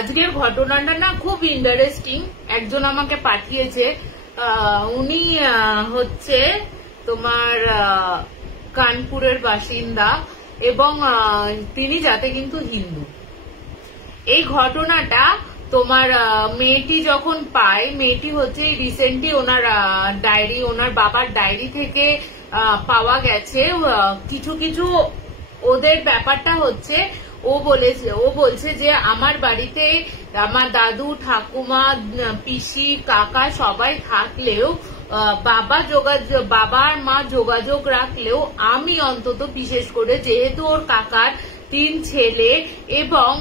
আজকের ঘটনাটা না খুব ইন্টারেস্টিং। একজন আমাকে পাঠিয়েছে, উনি হচ্ছে তোমার কানপুরের বাসিন্দা এবং তিনি যাতে কিন্তু হিন্দু। এই ঘটনাটা তোমার মেয়েটি যখন পায়, মেয়েটি হচ্ছে রিসেন্টলি ওনার বাবার ডায়েরি থেকে পাওয়া গেছে কিছু কিছু। ওদের ব্যাপারটা হচ্ছে ও বলছে যে আমার বাড়িতে আমার দাদু, ঠাকুমা, পিসি, কাকা সবাই থাকলেও বাবা আর মা যোগাযোগ রাখলেও আমি অন্তত বিশেষ করে, যেহেতু ওর কাকার 3 ছেলে এবং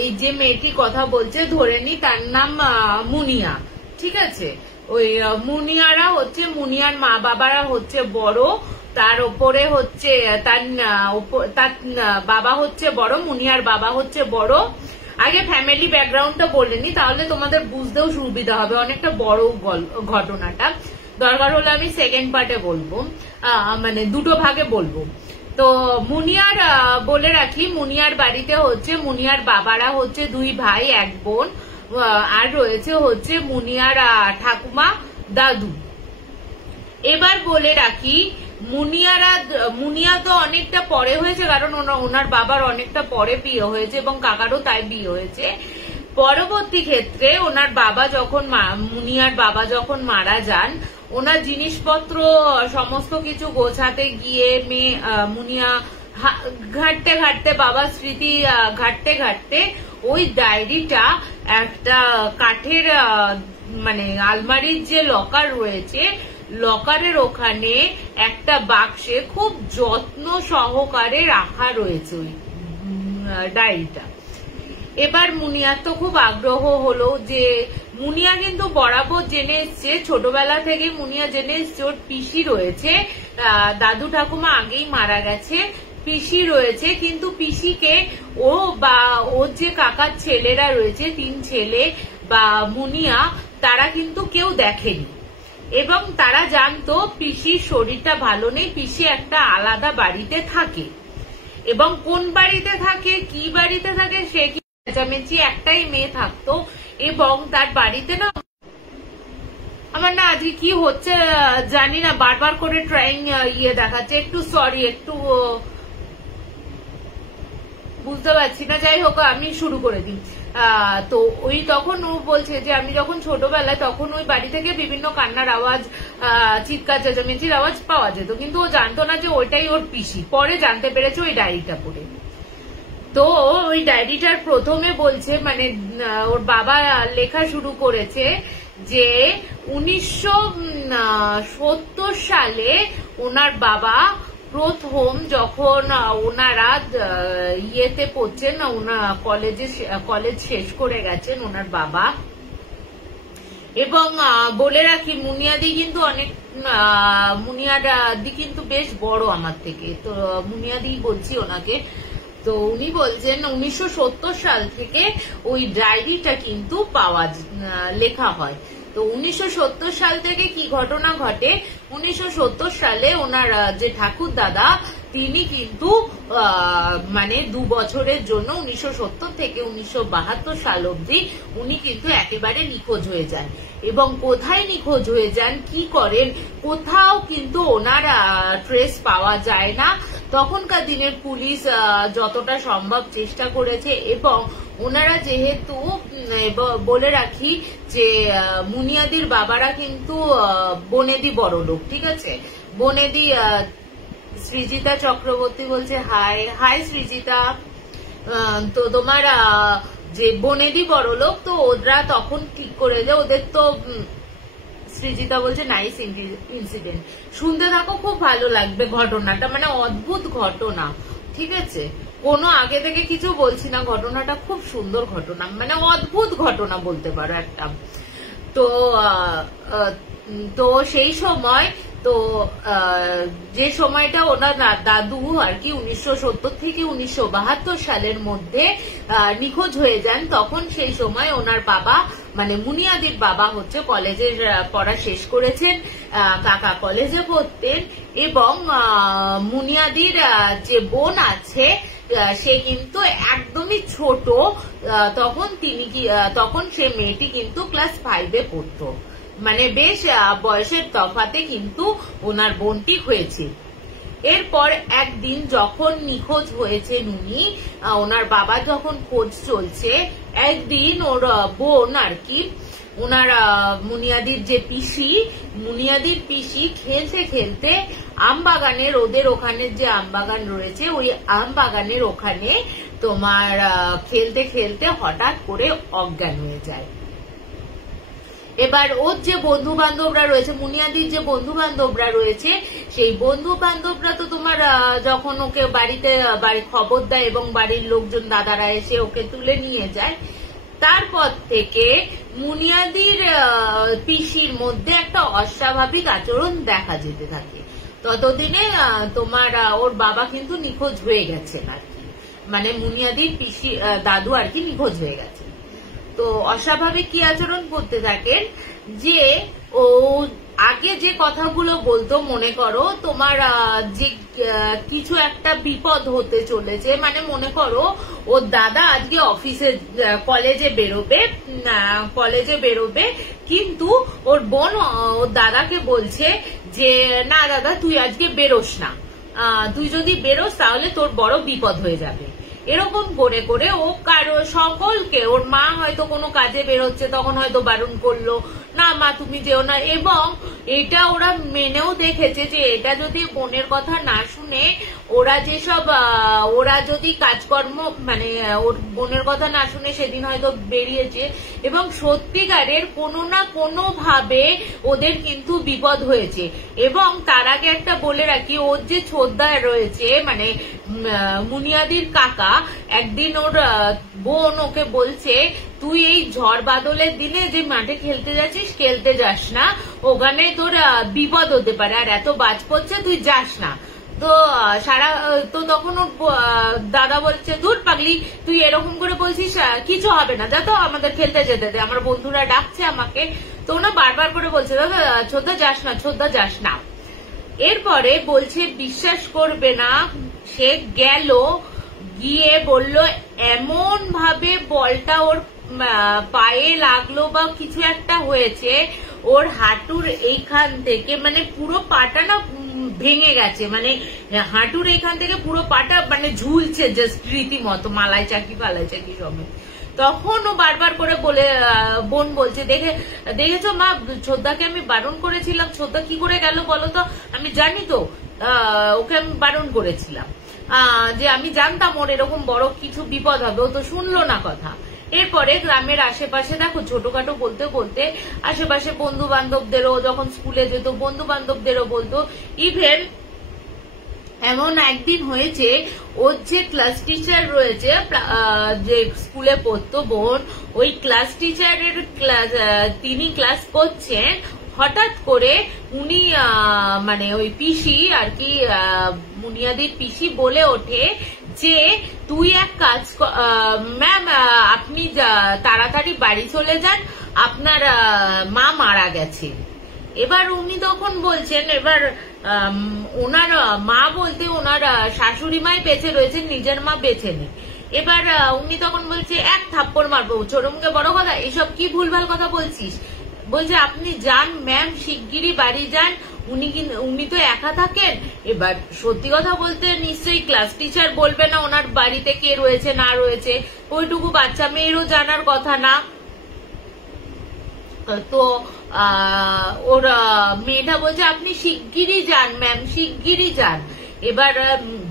এই যে মেয়েটি কথা বলছে ধরে নি তার নাম মুনিয়া, ঠিক আছে। ওই মুনিয়ারা হচ্ছে, মুনিয়ার মা বাবারা হচ্ছে বড়, তার উপরে হচ্ছে তার বাবা হচ্ছে বড়, মুনিয়ার বাবা হচ্ছে বড়। আগে ফ্যামিলি ব্যাকগ্রাউন্ডটা বলেনি, তাহলে তোমাদের বুঝতেও সুবিধা হবে। অনেকটা বড় ঘটনাটা, দরকার হলে আমি সেকেন্ড পার্টে বলবো, মানে দুটো ভাগে বলবো। তো মুনিয়ার বলে রাখি, মুনিয়ার বাড়িতে হচ্ছে মুনিয়ার বাবারা হচ্ছে 2 ভাই 1 বোন, আর রয়েছে হচ্ছে মুনিয়ার ঠাকুমা, দাদু। এবার বলে রাখি মুনিয়া তো অনেকটা পরে হয়েছে, কারণ ওনার বাবার অনেকটা পরে বিয়ে হয়েছে এবং কাকারও তাই বিয়ে হয়েছে। পরবর্তী ক্ষেত্রে ওনার বাবা যখন মুনিয়ার বাবা যখন মারা যান, ওনার জিনিসপত্র সমস্ত কিছু গোছাতে গিয়ে মুনিয়া ঘাটতে ঘাটতে, বাবার স্মৃতি ঘাটতে ঘাটতে ওই ডায়েরিটা একটা কাঠের মানে আলমারির যে লকার রয়েছে, লকারের ওখানে একটা বাক্সে খুব যত্ন সহকারে রাখা রয়েছে ওই ডায়েরিটা। এবার মুনিয়ার তো খুব আগ্রহ হলো, যে মুনিয়া কিন্তু বরাবর জেনে এসছে, ছোটবেলা থেকে মুনিয়া জেনে এসছে ওর পিসি রয়েছে, দাদু ঠাকুমা আগেই মারা গেছে, পিসি রয়েছে, কিন্তু পিসিকে ওর যে কাকার ছেলেরা রয়েছে 3 ছেলে বা মুনিয়া, তারা কিন্তু কেউ দেখেনি এবং তারা জানতো পিসির শরীরটা ভালো নেই, পিসি একটা আলাদা বাড়িতে থাকে এবং কোন বাড়িতে থাকে, কি বাড়িতে থাকে সে কি চেঁচামেচি, একটাই মেয়ে থাকতো এবং তার বাড়িতে না, আমার না আজকে কি হচ্ছে জানি না, বারবার করে ট্রাইং দেখাচ্ছে, একটু সরি, একটু বুঝতে পারছি না, যাই হোক আমি শুরু করে দিই। তো ওই তখন ও বলছে যে আমি যখন ছোটবেলায় তখন ওই বাড়ি থেকে বিভিন্ন কান্নার আওয়াজ, চিৎকার চেঁচামেচির আওয়াজ পাওয়া যেত, কিন্তু ও জানতো না যে ওইটাই ওর পিসি। পরে জানতে পেরেছে ওই ডায়েরিটা পড়ে। তো ওই ডায়েরিটার প্রথমে বলছে, মানে ওর বাবা লেখা শুরু করেছে যে 1970 সালে ওনার বাবা প্রথম যখন ওনারা ইয়েতে পড়ছেন, কলেজ শেষ করে গেছেন ওনার বাবা। এবং বলে রাখি মুনিয়াদি কিন্তু মুনিয়াদি কিন্তু বেশ বড় আমার থেকে, তো মুনিয়াদি বলছি ওনাকে। তো উনি বলছেন 1970 সাল থেকে ওই ডায়েরিটা কিন্তু লেখা হয়। তো 1970 সাল থেকে কি ঘটনা ঘটে, 1970 সালে ওনার যে ঠাকুর দাদা, তিনি কিন্তু মানে 2 বছরের জন্য 1970 থেকে 1972 সাল অবধি উনি কিন্তু একেবারে নিখোঁজ হয়ে যান। এবং কোথায় নিখোঁজ হয়ে যান, কি করেন, কোথাও কিন্তু ওনার ট্রেস পাওয়া যায় না। তখনকার দিনের পুলিশ যতটা সম্ভব চেষ্টা করেছে এবং ওনারা যেহেতু, বলে রাখি যে মুনিয়াদির বাবারা কিন্তু বনেদি বড় লোক, ঠিক আছে। বনেদি সৃজিতা চক্রবর্তী বলছে হাই হাই সৃজিতা। তো তোমার যে বনেদি বড় লোক, তো ওরা তখন ঠিক করে যে ওদের তো, সৃজিতা বলছে নাইস ইনসিডেন্ট। শুনতে থাকো, খুব ভালো লাগবে ঘটনাটা, মানে অদ্ভুত ঘটনা, ঠিক আছে। কোনো আগে থেকে কিছু বলছি না, ঘটনাটা খুব সুন্দর ঘটনা, মানে অদ্ভুত ঘটনা বলতে পারো একটা। তো সেই সময়, তো যে সময়টা ওনার দাদু আর কি 1970 থেকে 1972 সালের মধ্যে নিখোঁজ হয়ে যান, তখন সেই সময় ওনার বাবা মানে মুনিয়াদির বাবা হচ্ছে কলেজের পড়া শেষ করেছেন, কাকা কলেজে পড়তেন, এবং মুনিয়াদির যে বোন আছে সে কিন্তু একদমই ছোট, তখন সে মেয়েটি কিন্তু ক্লাস 5-এ পড়তো, মানে বেশ বয়সের তফাতে কিন্তু ওনার বোনটি হয়েছে। এরপর একদিন যখন নিখোঁজ হয়েছে নুনি, ওনার বাবা যখন খোঁজ চলছে, একদিন ওর বোন আর কি, ওনার মুনিয়াদির পিসি খেলতে খেলতে আমবাগানের, ওদের ওখানে যে আমবাগান রয়েছে ওই আমবাগানের ওখানে তোমার খেলতে খেলতে হঠাৎ করে অজ্ঞান হয়ে যায়। এবার ওর যে বন্ধু বান্ধবরা রয়েছে, মুনিয়াদির যে বন্ধু বান্ধবরা রয়েছে, সেই বন্ধু বান্ধবরা তো তোমার যখন ওকে বাড়ি খবর দেয় এবং বাড়ির লোকজন দাদারা এসে ওকে তুলে নিয়ে যায়, তারপর থেকে মুনিয়াদির পিসির মধ্যে একটা অস্বাভাবিক আচরণ দেখা যেতে থাকে। ততদিনে তোমার ওর বাবা কিন্তু নিখোঁজ হয়ে গেছেন আর কি, মানে মুনিয়াদির পিসি দাদু আর কি নিখোঁজ হয়ে গেছে। তো অস্বাভাবিক কি আচরণ করতে থাকেন যে ও আগে যে কথাগুলো বলতো, মনে করো তোমার যে কিছু একটা বিপদ হতে চলেছে, মানে মনে করো ওর দাদা আজকে কলেজে বেরোবে, কিন্তু ওর বোন ওর দাদাকে বলছে যে না দাদা তুই আজকে বেরোস না, তুই যদি বেরোস তাহলে তোর বড় বিপদ হয়ে যাবে। এরকম করে করে ও সকলকে, ওর মা হয়তো কোনো কাজে বেরোচ্ছে তখন হয়তো বারণ করলো, না মা তুমি যেও না, এবং এটা ওরা মেনেও দেখেছে যে এটা যদি বোনের কথা না শুনে ওরা যদি কাজকর্ম, মানে ওর বোনের কথা না শুনে সেদিন হয়তো বেরিয়েছে, এবং সত্যিকারের কোনো না কোনো ভাবে ওদের কিন্তু বিপদ হয়েছে। এবং তার আগে একটা বলে রাখি, ওর যে ছোদ্দা রয়েছে মানে মুনিয়াদির কাকা, একদিন ওর বোন ওকে বলছে তুই এই ঝড় বাদলের দিনে যে মাঠে খেলতে যাচ্ছিস, খেলতে যাস না, ওখানে তোর বিপদ হতে পারে, আর এত বাজ পড়ছে তুই যাস না। তো তখন ওর দাদা বলছে দূর পাগলি, তুই এরকম করে বলছিস, কিছু হবে না, যা তো আমাদের খেলতে যেতে দে, আমার বন্ধুরা ডাকছে আমাকে। তো ওনা বারবার করে বলছে দাদা ছোদ্দা যাস না। এরপরে বলছে বিশ্বাস করবে না, সে গিয়ে বলল এমন ভাবে বলটা ওর পায়ে লাগলো বা কিছু একটা হয়েছে, ওর হাঁটুর এইখান থেকে মানে পুরো পাটা না ভেঙে গেছে, মানে হাঁটুর এইখান থেকে পুরো পাটা মানে ঝুলছে জাস্ট রীতিমতো মালাই চাকি সমেত। তখন ও বারবার করে বোন বলছে দেখেছো মা, ছোদ্দাকে আমি বারণ করেছিলাম, ছোদ্দা কি করে গেল বলো তো, আমি জানি তো, ওকে আমি বারণ করেছিলাম, যে আমি জানতাম ওর এরকম বড় কিছু বিপদ হবে, ও তো শুনলো না কথা। এরপরে গ্রামের আশেপাশে দেখো ছোটখাটো বলতে বলতে আশেপাশে বন্ধু বান্ধবদেরও, যখন স্কুলে যেত বন্ধু বান্ধবদেরও বলতো। ইভেন এমন একদিন হয়েছে, ওর যে ক্লাস টিচার রয়েছে, যে স্কুলে পড়তো বোন, ওই ক্লাস টিচারের তিনি ক্লাস করছেন, হঠাৎ করে উনি মানে ওই পিসি আর কি, মুনিয়াদির পিসি বলে ওঠে যে তুই এক কাজ, ম্যাম আপনি তাড়াতাড়ি বাড়ি চলে যান, আপনার মা মারা গেছে। এবার উনি তখন বলছেন, এবার ওনার মা বলতে ওনার শাশুড়ি মাই বেঁচে রয়েছেন, নিজের মা বেঁচে নেই। এবার উনি তখন বলছে এক থাপ্পড় মারবো, ছোট মুখে বড় কথা, এসব কি ভুলভাল কথা বলছিস। বলছে আপনি যান ম্যাম, শিগগিরই বাড়ি যান, উনি তো একা থাকেন। এবার সত্যি কথা বলতে নিশ্চয়ই ক্লাস টিচার বলবে না ওনার বাড়িতে কে রয়েছে না রয়েছে, ওইটুকু বাচ্চা মেয়েরও জানার কথা না। তো ওর মেয়েটা বলছে আপনি শিগগিরই যান ম্যাম, শিগগিরই যান। এবার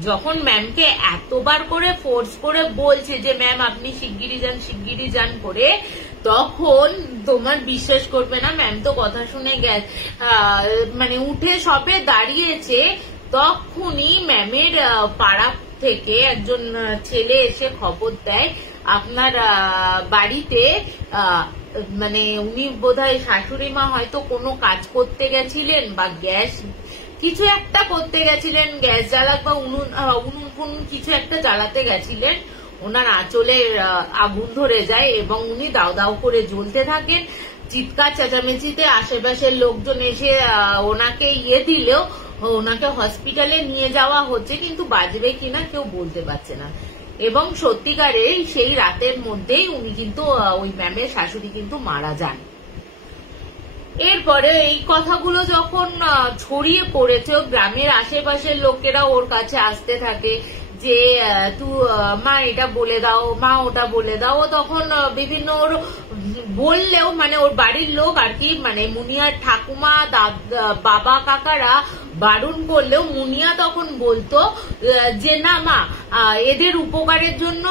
যখন ম্যামকে এতবার করে ফোর্স করে বলছে যে ম্যাম আপনি শিগগিরই যান করে, তখন তোমার বিশ্বাস করবে না, ম্যাম তো কথা শুনে গেছে, মানে উঠে সবে দাঁড়িয়েছে, তখনই ম্যামের পাড়া থেকে একজন ছেলে এসে খবর দেয় আপনার বাড়িতে, মানে উনি বোধহয় শাশুড়ি মা হয়তো কোনো কাজ করতে গেছিলেন বা গ্যাস কিছু একটা করতে গেছিলেন, গ্যাস জ্বালা বা উনুন কিছু একটা জ্বালাতে গেছিলেন, ওনার আঁচলে আগুন ধরে যায় এবং উনি দাউ দাউ করে জ্বলতে থাকেন। চিৎকার চেঁচামেচিতে আশেপাশের লোকজন এসে ওনাকে দিলেও ওনাকে হসপিটালে নিয়ে যাওয়া হচ্ছে, কিন্তু বাঁচবে কিনা কেউ বলতে পারছে না। এবং সত্যিকারে সেই রাতের মধ্যেই উনি কিন্তু ওই ম্যামের শাশুড়ি কিন্তু মারা যান। এরপরে এই কথাগুলো যখন ছড়িয়ে পড়েছে, গ্রামের আশেপাশের লোকেরা ওর কাছে আসতে থাকে যে মা এটা বলে দাও, মা ওটা বলে দাও। তখন বিভিন্ন ওর বললেও মানে ওর বাড়ির লোক আর কি, মানে মুনিয়ার ঠাকুমা বাবা কাকারা বারণ করলেও মুনিয়া তখন বলতো যে না মা, এদের উপকারের জন্য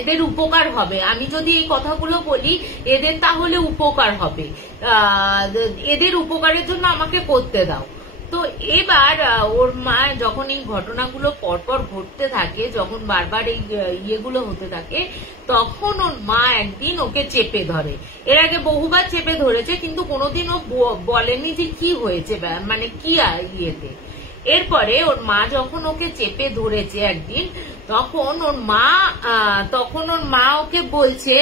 এদের উপকার হবে, আমি যদি এই কথাগুলো বলি এদের তাহলে উপকার হবে, এদের উপকারের জন্য আমাকে করতে দাও। তো এবার ওর মা যখন এই ঘটনাগুলো পরপর ঘটতে থাকে, যখন বারবার এই ইয়েগুলো হতে থাকে, তখন ওর মা একদিন ওকে চেপে ধরে। এর আগে বহুবার চেপে ধরেছে, কিন্তু কোনোদিন ও বলেনি যে কি হয়েছে, মানে কি ইয়েতে। এরপরে ওর মা যখন ওকে চেপে ধরেছে একদিন, তখন ওর মা ওকে বলছে,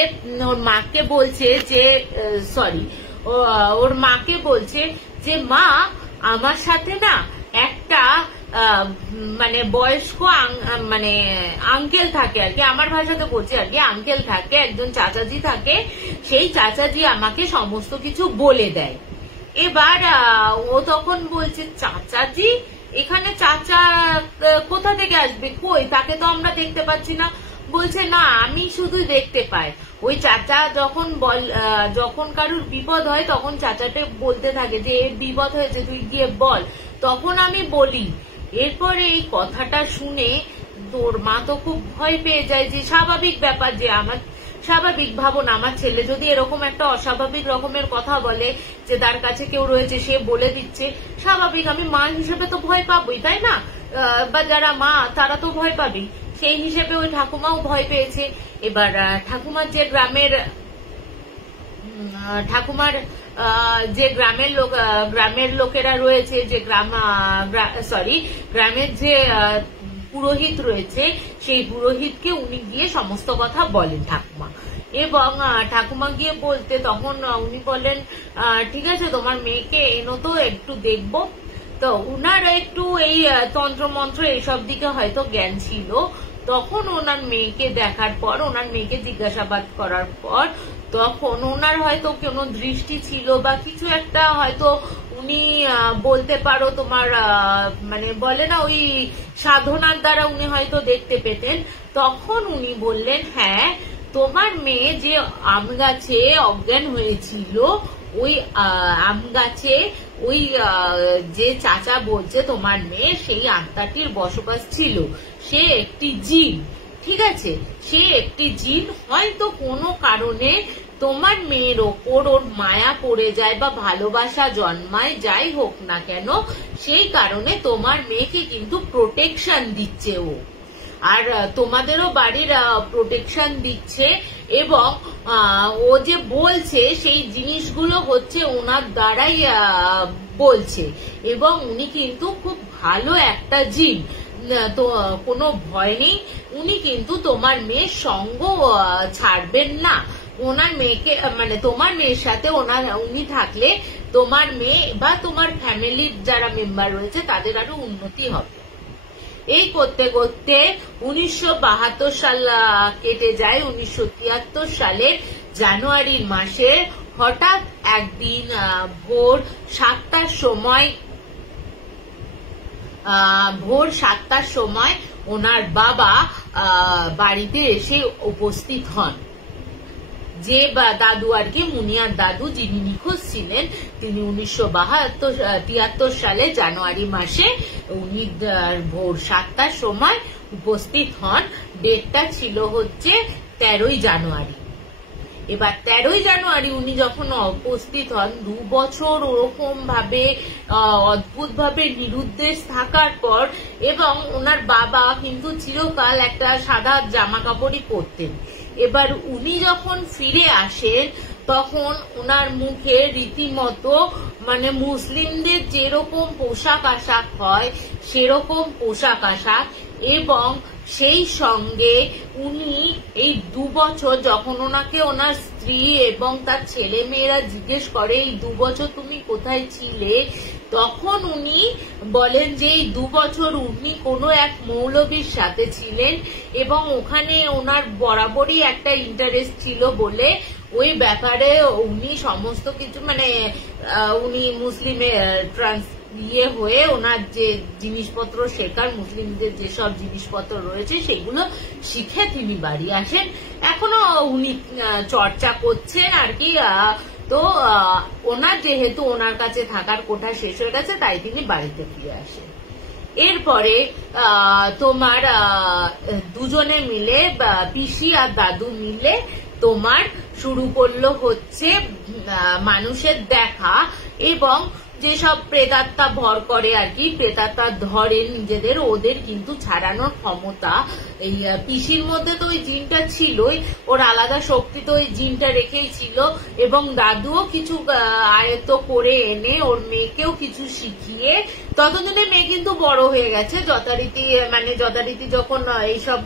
ওর মাকে বলছে যে ওর মাকে বলছে যে মা, আমার সাথে না একটা মানে বয়স্ক মানে আঙ্কেল থাকে আর কি, আমার ভাষাতে বলছে আর কি, আঙ্কেল থাকে, একজন চাচাজি থাকে, সেই চাচাজি আমাকে সমস্ত কিছু বলে দেয়। এবার ও তখন বলছে চাচাজি, এখানে চাচা কোথা থেকে আসবে, কই, তাকে তো আমরা দেখতে পাচ্ছি না। বলছে না, আমি শুধু দেখতে পাই। ওই চাচা যখন কারুর বিপদ হয় তখন চাচাটা বলতে থাকে যে এর বিপদ হয়েছে, তুই গিয়ে বল, তখন আমি বলি। এরপরে এই কথাটা শুনে তোর মা তো খুব ভয় পেয়ে যায়, যে স্বাভাবিক ব্যাপার, যে আমার স্বাভাবিক ভাবো না, আমার ছেলে যদি এরকম একটা অস্বাভাবিক রকমের কথা বলে যে তার কাছে কেউ রয়েছে, সে বলে দিচ্ছে, স্বাভাবিক আমি মা হিসেবে তো ভয় পাবোই, তাই না? বা যারা মা তারা তো ভয় পাবেই, সেই হিসেবে ওই ঠাকুমাও ভয় পেয়েছে। এবার ঠাকুমার যে গ্রামের লোকেরা রয়েছে, যে গ্রামের যে পুরোহিত রয়েছে, সেই পুরোহিতকে উনি গিয়ে সমস্ত কথা বলেন ঠাকুমা। এবং ঠাকুমা গিয়ে বলতে তখন উনি বলেন ঠিক আছে, তোমার মেয়েকে এনো তো একটু দেখবো। তো উনার একটু এই তন্ত্রমন্ত্র এইসব দিকে হয়তো জ্ঞান ছিল। তখন ওনার মেয়েকে দেখার পর, ওনার মেয়েকে জিজ্ঞাসাবাদ করার পর, তখন ওনার হয়তো কোনো দৃষ্টি ছিল বা কিছু একটা, হয়তো উনি বলতে পারো তোমার মানে বলে না ওই সাধনার দ্বারা উনি হয়তো দেখতে পেতেন। তখন উনি বললেন, হ্যাঁ, তোমার মেয়ে যে আম গাছে অজ্ঞান হয়েছিল, ওই আম গাছে ওই যে চাচা বলছে তোমার মেয়ে, সেই আত্মাটির বসবাস ছিল, সে একটি জিন, ঠিক আছে, সে একটি জিন, হয়তো কোনো কারণে তোমার মেয়ের ওপর ওর মায়া পড়ে যায় বা ভালোবাসা জন্মায়, যাই হোক না কেন, সেই কারণে তোমার মেয়েকে কিন্তু প্রোটেকশন দিচ্ছে ও, আর তোমাদেরও বাড়ির প্রোটেকশন দিচ্ছে। এবং ও যে বলছে সেই জিনিসগুলো হচ্ছে ওনার দ্বারাই বলছে, এবং উনি কিন্তু খুব ভালো একটা জিন, তো কোনো ভয় নেই, উনি কিন্তু তোমার মেয়ের সঙ্গ ছাড়বেন না। ওনার মেয়েকে মানে তোমার মেয়ের সাথে উনি থাকলে তোমার মেয়ে বা তোমার ফ্যামিলির যারা মেম্বার রয়েছে তাদের আরো উন্নতি হবে। এই করতে করতে 1972 সাল কেটে যায়। 1973 সালের জানুয়ারির মাসে হঠাৎ একদিন ভোর 7টার সময় ওনার বাবা বাড়িতে এসে উপস্থিত হন। যে দাদু আর কি, মুনিয়ার দাদু, যিনি নিখোঁজ ছিলেন, তিনি 1973 সালে জানুয়ারি মাসে উনি ভোর 7টার সময় উপস্থিত হন। ডেটটা ছিল হচ্ছে 13ই জানুয়ারি। এবার 13ই জানুয়ারি উনি যখন উপস্থিত হন, 2 বছর ওরকম ভাবে অদ্ভুত ভাবে নিরুদ্দেশ থাকার পর, এবং ওনার বাবা কিন্তু চিরকাল একটা সাদা জামা কাপড়ই পরতেন। এবার উনি যখন ফিরে আসেন, তখন ওনার মুখে রীতিমতো মানে মুসলিমদের যেরকম পোশাক আশাক হয় সেরকম পোশাক আশাক, এবং সেই সঙ্গে উনি এই 2 বছর যখন ওনাকে ওনার স্ত্রী এবং তার ছেলে মেয়েরা জিজ্ঞেস করে এই 2 বছর তুমি কোথায় ছিলে, তখন উনি বলেন যে এই 2 বছর উনি কোনো এক মৌলবীর সাথে ছিলেন এবং ওখানে ওনার বরাবরই একটা ইন্টারেস্ট ছিল বলে ওই ব্যাপারে উনি সমস্ত কিছু মানে উনি মুসলিমে হয়ে ওনার যে জিনিসপত্র শেখার, মুসলিমদের যেসব জিনিসপত্র রয়েছে সেগুলো শিখে তিনি বাড়ি আসেন। এখনো উনি চর্চা করছেন আর কি। তো ওনার যেহেতু ওনার কাছে থাকার কোঠা শেষ হয়ে গেছে তাই তিনি বাড়িতে ফিরে আসেন। এরপরে তোমার দুজনে মিলে পিসি আর দাদু মিলে তোমার শুরু করলো হচ্ছে মানুষের দেখা এবং যেসব প্রেতাত্মা ভর করে আর কি, প্রেতাত্মা ধরে নিজেদের, ওদের কিন্তু ছাড়ানোর ক্ষমতা এই পিসির মধ্যে তো ওই জিনটা ছিলই, ওর আলাদা শক্তি তো ওই জিনটা রেখেই ছিল এবং দাদুও কিছু আয়ত্ত করে এনে ওর মেয়েকেও কিছু শিখিয়ে, ততদিনে মেয়ে কিন্তু বড় হয়ে গেছে যথারীতি যখন এইসব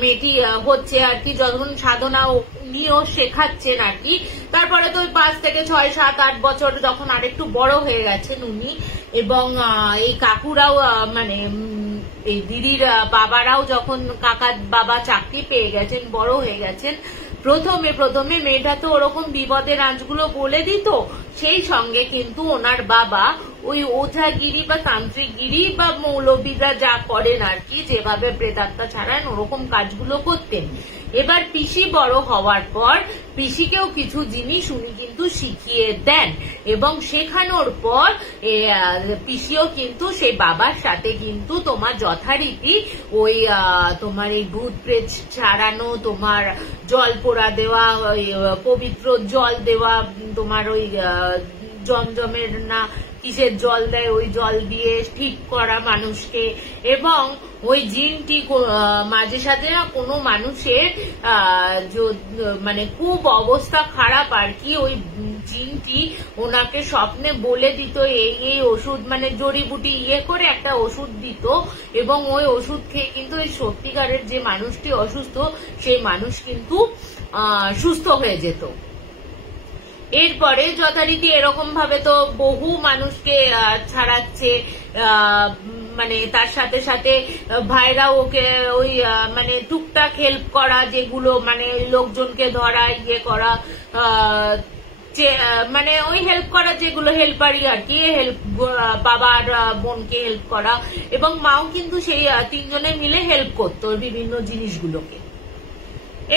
মেয়েটি হচ্ছে আর কি, যখন সাধনা উনিও শেখাচ্ছেন আর কি। তারপরে তো 5 থেকে 6, 7, 8 বছর যখন আরেকটু বড় হয়ে গেছেন উনি এবং এই কাকুরাও মানে এই দিদির বাবারাও যখন কাকার বাবা চাকরি পেয়ে গেছেন, বড় হয়ে গেছেন, প্রথমে মেয়েটা তো ওরকম বিপদের আঁচগুলো বলে দিত, সেই সঙ্গে কিন্তু ওনার বাবা ওই ওঝাগিরি বা তান্ত্রিকগিরি বা মৌলবীরা যা করেন আর কি, যেভাবে প্রেতাত্মা ছাড়ান ওরকম কাজগুলো করতেন। এবার পিসি বড় হওয়ার পর পিসিকেও কিছু জিনিস উনি কিন্তু শিখিয়ে দেন এবং শেখানোর পর পিসিও কিন্তু সেই বাবার সাথে কিন্তু তোমার যথারীতি ওই তোমার এই ভূত প্রেত ছাড়ানো, তোমার জল পোড়া দেওয়া, পবিত্র জল দেওয়া, তোমার ওই জমজমের না কিসের জল দেয় ওই জল দিয়ে ঠিক করা মানুষকে, এবং ওই জিনটি মাঝে সাথে না কোনো মানুষের মানে খুব অবস্থা খারাপ আর কি, ওই জিনটি ওনাকে স্বপ্নে বলে দিত এই ওষুধ মানে জড়িবুটি করে একটা ওষুধ দিত এবং ওই ওষুধ খেয়ে কিন্তু ওই সত্যিকারের যে মানুষটি অসুস্থ সেই মানুষ কিন্তু সুস্থ হয়ে যেত। এরপরে যথারীতি এরকম ভাবে তো বহু মানুষকে ছাড়াচ্ছে, মানে তার সাথে সাথে ভাইরা ওকে ওই মানে টুকটাক হেল্প করা, যেগুলো মানে লোকজনকে ধরা করা, মানে ওই হেল্প করা যেগুলো হেল্পারই আর কি, হেল্প বাবার বোনকে হেল্প করা এবং মাও কিন্তু সেই 3 জনে মিলে হেল্প করতো বিভিন্ন জিনিসগুলোকে।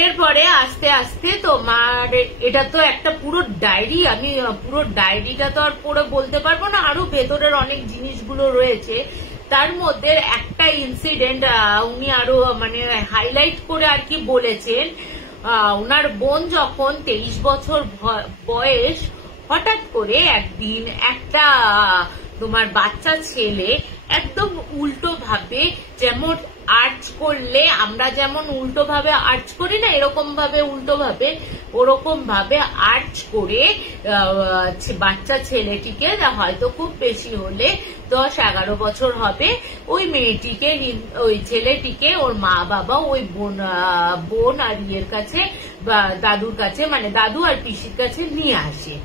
এরপরে আস্তে আস্তে তোমার এটা তো একটা পুরো ডায়েরি, আমি পুরো ডায়েরিটা তো আর পড়ে বলতে পারবো না, আরো ভেতরের অনেক জিনিসগুলো রয়েছে। তার মধ্যে একটা ইনসিডেন্ট উনি আরো মানে হাইলাইট করে আর কি বলেছেন। ওনার বোন যখন 23 বছর বয়স, হঠাৎ করে একদিন একটা তোমার বাচ্চা ছেলে একদম উল্টো ভাবে, যেমন আর্চ করলে আমরা যেমন উল্টো ভাবে আর্চ করি না, এরকম ভাবে উল্টো ভাবে ওরকম ভাবে আর্চ করে বাচ্চা ছেলেটিকে, হয়তো খুব বেশি হলে 10-11 বছর হবে, ওই মেয়েটিকে ওই ছেলেটিকে ওর মা বাবা ওই বোন আর ইয়ের কাছে বা দাদুর কাছে, মানে দাদু আর পিসির কাছে নিয়ে আসে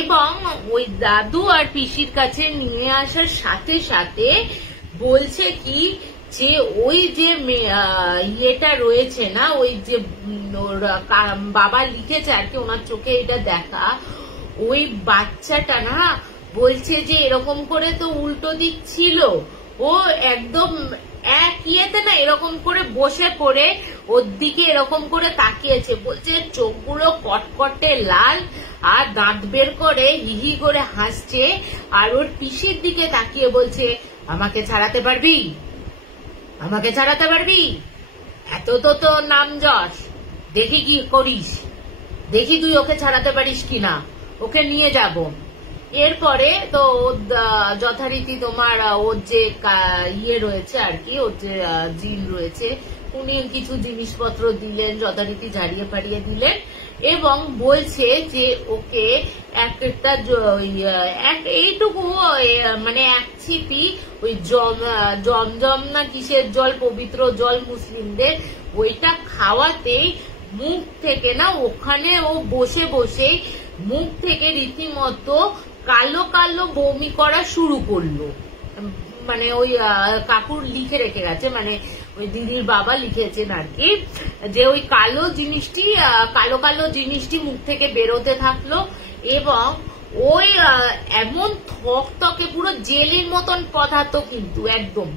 এবং ওই দাদু আর পিসির কাছে নিয়ে আসার সাথে সাথে বলছে কি যে ওই যে ইয়েটা রয়েছে না, ওই যে বাবা লিখেছে আর কি, ওনার চোখে এটা দেখা, ওই বাচ্চাটা না বলছে যে এরকম করে তো উল্টো দিক ছিল, ও একদম এক ইয়েতে না এরকম করে বসে পড়ে ওর দিকে এরকম করে তাকিয়েছে, বলছে চোখগুলো কটকটে লাল আর দাঁত বের করে হিহি করে হাসছে আর ওর পিসির দিকে তাকিয়ে বলছে আমাকে ছাড়াতে পারবি, আমাকে ছাড়াতে পারবি, এত তো নাম যশ, দেখি কি করিস, দেখি তুই ওকে ছাড়াতে পারিস কিনা, ওকে নিয়ে যাব। এরপরে তো যথারীতি তোমার ওর যে ইয়ে রয়েছে আর কি, ওর যে জিন রয়েছে, উনি কিছু জিনিসপত্র দিলেন, যথারীতি ঝাড়িয়ে ফাড়িয়ে দিলেন এবং বলছে যে ওকে একটা এইটুকু মানে এক ছিপি ওই জমজম না কিসের জল, পবিত্র জল মুসলিমদের, ওইটা খাওয়াতেই মুখ থেকে না, ওখানে ও বসে বসে মুখ থেকে রীতিমতো কালো কালো বমি করা শুরু করলো। মানে ওই কাকুর লিখে রেখে গেছে, মানে ওই দিদির বাবা লিখেছেন আর কি, যে ওই কালো জিনিসটি মুখ থেকে বেরোতে থাকলো এবং ওই এমন থকথকে পুরো জেলির মতন পদার্থ, কিন্তু একদম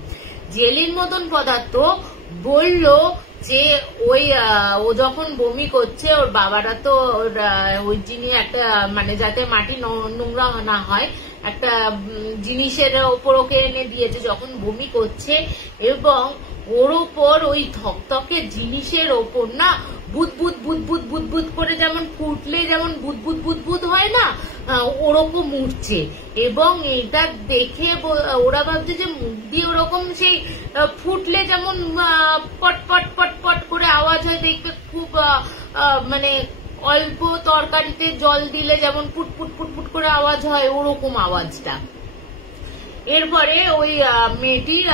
জেলির মতন পদার্থ। বললো যে ওই ও যখন বমি করছে, ওর বাবারা তো ওই যিনি একটা মানে যাতে মাটি নোংরা না হয় একটা জিনিসের ওপর ওকে এনে দিয়েছে যখন বমি করছে, এবং ওর ওপর ওই থকথকে জিনিসের ওপর না বুদবুদ বুদবুদ বুদবুদ করে যেমন ফুটলে যেমন বুদবুদ বুদবুদ হয় না, ওরকম উঠছে। এবং এটা দেখে ওরা ভাবছে যে মুখ দিয়ে ওরকম সেই ফুটলে যেমন পট পট পট পট করে আওয়াজ হয়, দেখবে খুব মানে অল্প তরকারিতে জল দিলে যেমন ফুটফুট ফুটফুট করে আওয়াজ হয়, ওরকম আওয়াজটা। এরপরে ওই মেয়েটির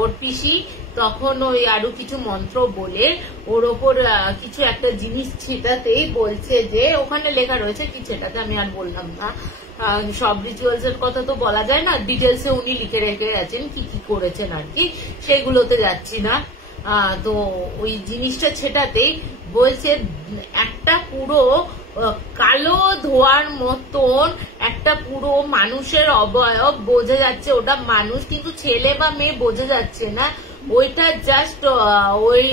ওর পিসি তখন ওই আরো কিছু মন্ত্র বলে ওর ওপর কিছু একটা জিনিস ছিটাতেই বলছে যে, ওখানে লেখা রয়েছে কি সেটাতে আমি আর বললাম না, সব রিচুয়ালস এর কথা তো বলা যায় না, ডিটেলসে উনি লিখে রেখে গেছেন কি কি করেছেন আর কি, সেগুলোতে যাচ্ছি না। তো ওই জিনিসটা ছেটাতেই বলছে একটা পুরো কালো ধোয়ার মতন একটা পুরো মানুষের অবয়ব, বোঝা যাচ্ছে ওটা মানুষ কিন্তু ছেলে বা মেয়ে বোঝা যাচ্ছে না, ওইটা জাস্ট ওই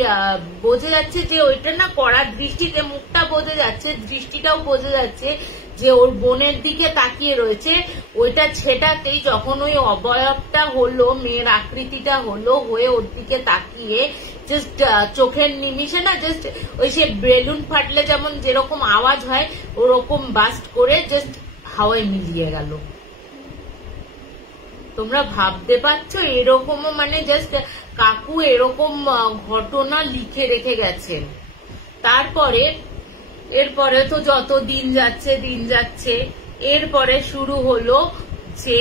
বোঝা যাচ্ছে যে ওইটা না কড়ার দৃষ্টিতে, মুখটা বোঝা যাচ্ছে, দৃষ্টিটাও বোঝা যাচ্ছে যে ওর বোনের দিকে তাকিয়ে রয়েছে। ওইটা ছেটাতেই যখন ওই অবয়বটা হলো, মেয়ের আকৃতিটা হলো, হয়ে ওর দিকে তাকিয়ে জাস্ট চোখের নিমিষে না, জাস্ট ওই সে বেলুন ফাটলে যেমন যেরকম আওয়াজ হয় ওরকম বাস্ট করে জাস্ট হাওয়ায় মিলিয়ে গেল। তোমরা ভাবতে পারছো এরকমও মানে জাস্ট কাকু এরকম ঘটনা লিখে রেখে গেছেন। তারপরে এরপরে তো যত দিন যাচ্ছে এরপরে শুরু হলো যে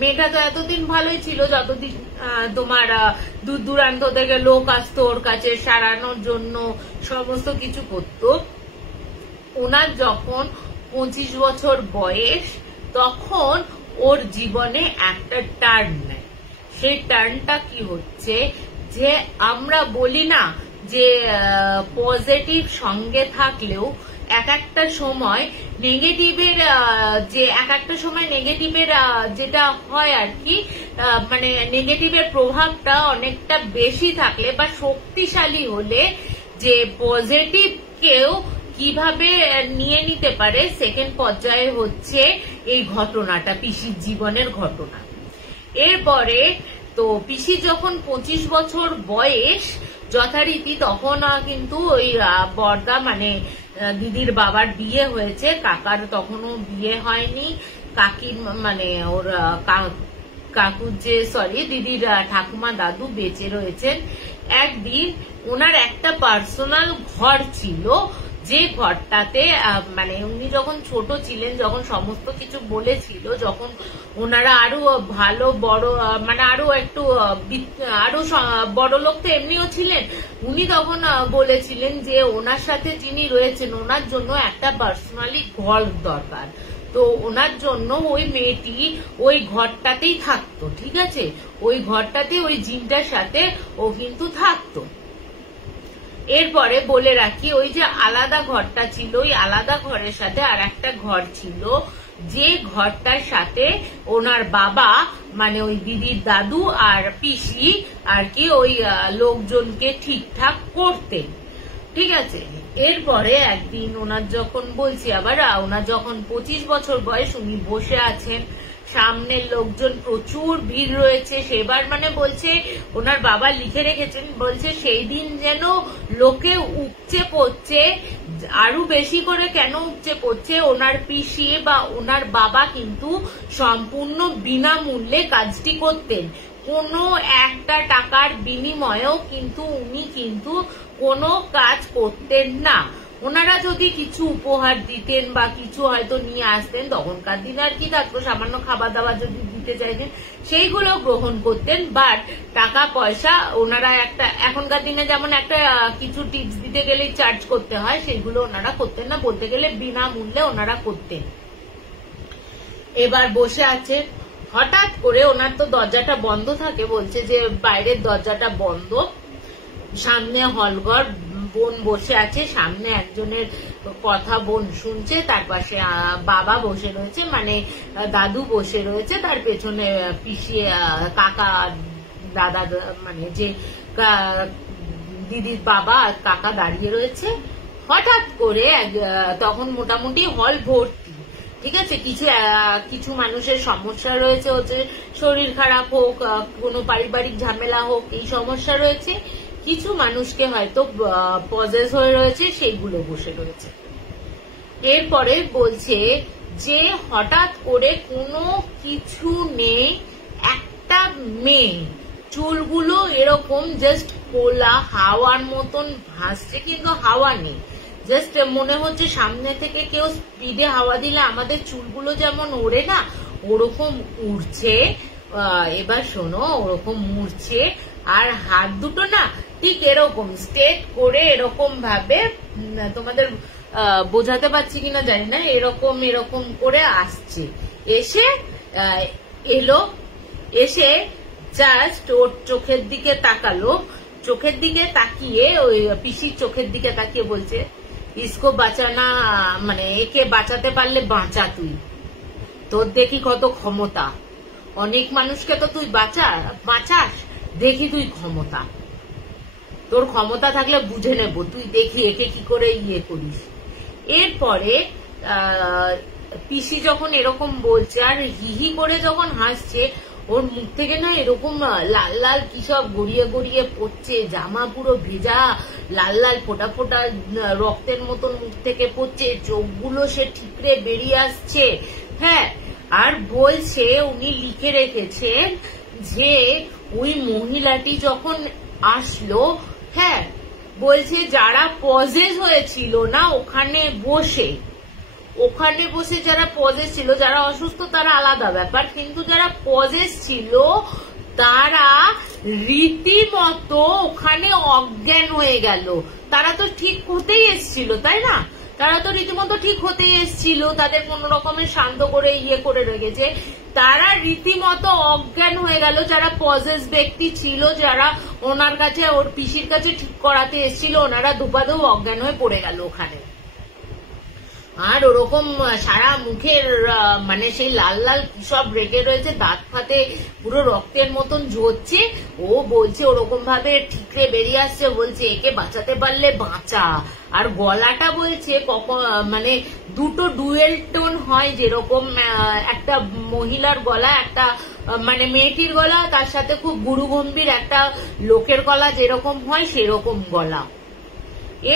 মেয়েটা তো এতদিন ভালোই ছিল, যতদিন তোমার দূর দূরান্ত থেকে লোক আসতো ওর কাছে সারানোর জন্য, সমস্ত কিছু করতো। ওনার যখন 25 বছর বয়স তখন ওর জীবনে একটা টার্ন নেয়। সেই টার্নটা কি হচ্ছে, যে আমরা বলি না যে পজিটিভ সঙ্গে থাকলেও এক একটা সময় নেগেটিভের যেটা হয় আর কি, মানে নেগেটিভের প্রভাবটা অনেকটা বেশি থাকলে বা শক্তিশালী হলে যে পজিটিভ কেউ কিভাবে নিয়ে নিতে পারে, সেকেন্ড পর্যায়ে হচ্ছে এই ঘটনাটা, পিসির জীবনের ঘটনা। এরপরে তো পিসি যখন 25 বছর বয়স যথারীতি, তখন কিন্তু ওই বর্দা মানে দিদির বাবার বিয়ে হয়েছে, কাকার তখনও বিয়ে হয়নি, কাকি মানে ওর কাকুর যে দিদির ঠাকুমা দাদু বেঁচে রয়েছেন। একদিন ওনার একটা পার্সোনাল ঘর ছিল, যে ঘরটাতে মানে উনি যখন ছোট ছিলেন, যখন সমস্ত কিছু বলেছিল, যখন ওনারা আরো ভালো বড় মানে আরো একটু আরো বড় লোক তো এমনিও ছিলেন, উনি তখন বলেছিলেন যে ওনার সাথে যিনি রয়েছেন ওনার জন্য একটা পার্সোনালি ঘর দরকার। তো ওনার জন্য ওই মেয়েটি ওই ঘরটাতেই থাকতো, ঠিক আছে, ওই ঘরটাতে ওই জিনটার সাথে ও কিন্তু থাকতো। এরপরে বলে রাখি, ওই যে আলাদা ঘরটা ছিল, ওই আলাদা ঘরের সাথে আর একটা ঘর ছিল, যে ঘরটার সাথে ওনার বাবা মানে ওই দিদির দাদু আর পিসি আর কি ওই লোকজনকে ঠিকঠাক করতেন, ঠিক আছে। এরপরে একদিন ওনার যখন বলছি আবার ওনার যখন 25 বছর বয়স, উনি বসে আছেন সামনের লোকজন প্রচুর ভিড় রয়েছে। সেবার মানে বলছে ওনার বাবা লিখে রেখেছেন, বলছে সেই দিন যেন লোকে উপচে পড়ছে, আরো বেশি করে কেন উপচে পড়ছে, ওনার পিসি বা ওনার বাবা কিন্তু সম্পূর্ণ বিনামূল্যে কাজটি করতেন, কোনো একটা টাকার বিনিময়েও কিন্তু উনি কিন্তু কোনো কাজ করতেন না। ওনারা যদি কিছু উপহার দিতেন বা কিছু হয়তো নিয়ে আসতেন, তখনকার দিনে আর কি থাকতো, সামান্য খাবার দাবার যদি দিতে চাইতেন সেইগুলো গ্রহণ করতেন, বাট টাকা পয়সা ওনারা একটা, এখনকার দিনে যেমন একটা কিছু টিপস দিতে গেলেই চার্জ করতে হয়, সেগুলো ওনারা করতেন না, বলতে গেলে বিনামূল্যে ওনারা করতেন। এবার বসে আছে, হঠাৎ করে ওনার তো দরজাটা বন্ধ থাকে, বলছে যে বাইরের দরজাটা বন্ধ, সামনে হলঘর, বোন বসে আছে, সামনে একজনের কথা বোন শুনছে, তার পাশে বাবা বসে রয়েছে, মানে দাদু বসে রয়েছে, তার পেছনে পিসি, কাকা, দাদা, মানে যে দিদির বাবা আর কাকা দাঁড়িয়ে রয়েছে। হঠাৎ করে তখন মোটামুটি হল ভর্তি, ঠিক আছে, কিছু মানুষের সমস্যা রয়েছে, হচ্ছে শরীর খারাপ হোক, কোনো পারিবারিক ঝামেলা হোক, এই সমস্যা রয়েছে, কিছু মানুষকে হয়তো পজেস হয়ে রয়েছে, সেইগুলো বসে রয়েছে। এরপরে বলছে যে হঠাৎ করে কোনো কিছু নেই, একটা মেয়ে চুলগুলো এরকম জাস্ট খোলা হাওয়ার মতন ভাসছে, কিন্তু হাওয়া নেই, জাস্ট মনে হচ্ছে সামনে থেকে কেউ স্পিডে হাওয়া দিলে আমাদের চুলগুলো যেমন ওড়ে না, ওরকম উড়ছে। এবার শোনো, ওরকম উড়ছে, আর হাত দুটো না ঠিক এরকম স্ট্রেট করে এরকম ভাবে, তোমাদের বোঝাতে পারছি কিনা জানি না, এরকম এরকম করে আসছে, এসে জাস্ট ওর চোখের দিকে তাকালো, চোখের দিকে তাকিয়ে ওই পিসির চোখের দিকে তাকিয়ে বলছে, ইসকো বাঁচানা, মানে একে বাঁচাতে পারলে বাঁচা, তুই তোর দেখি কত ক্ষমতা, অনেক মানুষকে তো তুই বাঁচাস, দেখি তুই ক্ষমতা, তোর ক্ষমতা থাকলে বুঝে নেব, তুই দেখি একে কি করে ইয়ে করিস। এরপরে পিসি যখন এরকম বলছে আর হিহি করে যখন হাসছে, ওর মুখ থেকে না এরকম লাল লাল কি সব গড়িয়ে গড়িয়ে পড়ছে, জামা পুরো ভেজা, লাল লাল ফোটা ফোটা রক্তের মতন মুখ থেকে পড়ছে, চোখগুলো সে ঠিকরে বেরিয়ে আসছে। হ্যাঁ, আর বলছে উনি লিখে রেখেছেন যে ওই মহিলাটি যখন আসলো, হ্যাঁ, বলছে যারা পজেস হয়েছিল না ওখানে বসে যারা পজেস ছিল, যারা অসুস্থ তারা আলাদা ব্যাপার, কিন্তু যারা পজেস ছিল তারা রীতিমতো ওখানে অজ্ঞান হয়ে গেল। তারা তো ঠিক হতেই এসছিল, তাই না, তারা তো রীতিমতো ঠিক হতেই এসছিল, তাদের কোন রকমের শান্ত করে ইয়ে করে রেখেছে, তারা রীতিমতো অজ্ঞান হয়ে গেল, যারা পজেস ব্যক্তি ছিল, যারা ওনার কাছে, ওর পিসির কাছে ঠিক করাতে এসেছিল, ওনারা ধোপাধোপ অজ্ঞান হয়ে পড়ে গেল ওখানে। আর ওরকম সারা মুখের মানে সেই লাল লাল কি সব রেখে রয়েছে, দাঁত ফাতে পুরো রক্তের মতন ঝরছে। ও বলছে ওরকম ভাবে ঠিকরে বেরিয়ে আসছে, বলছে একে বাঁচাতে পারলে বাঁচা। আর গলাটা বলছে কখন মানে দুটো ডুয়েল টোন হয়, যেরকম একটা মহিলার গলা, একটা মানে মেয়েটির গলা, তার সাথে খুব গুরু গম্ভীর একটা লোকের গলা যেরকম হয় সেরকম গলা।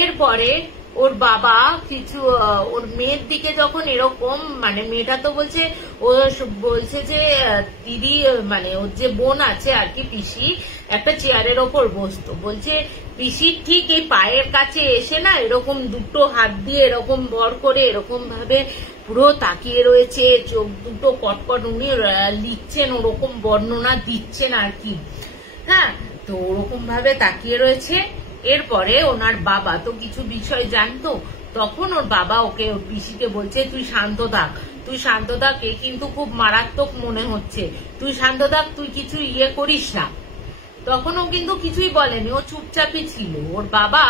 এরপরে ওর বাবা কিছু ওর মেয়ের দিকে যখন এরকম, মানে মেয়েটা তো বলছে, ও বলছে যে দিদি, মানে ওর যে বোন আছে আর কি, পিসি একটা চেয়ারের ওপর বসতো, বলছে পিসির ঠিক এই পায়ের কাছে এসে না এরকম দুটো হাত দিয়ে এরকম ভর করে এরকম ভাবে পুরো তাকিয়ে রয়েছে, চোখ দুটো কটকট, উনি লিখছেন, ওরকম বর্ণনা দিচ্ছেন আর কি। হ্যাঁ, তো ওরকম ভাবে তাকিয়ে রয়েছে। এরপরে ওনার বাবা তো কিছু বিষয় জানতো, তখন ওর বাবা ওকে, ওর পিসিকে বলছে তুই শান্ত থাক, তুই শান্ত থাক, এ কিন্তু খুব মারাত্মক মনে হচ্ছে, তুই শান্ত থাক, তুই কিছু ইয়ে করিস না। তখন ও কিন্তু কিছুই বলেনি, ও চুপচাপই ছিল। ওর বাবা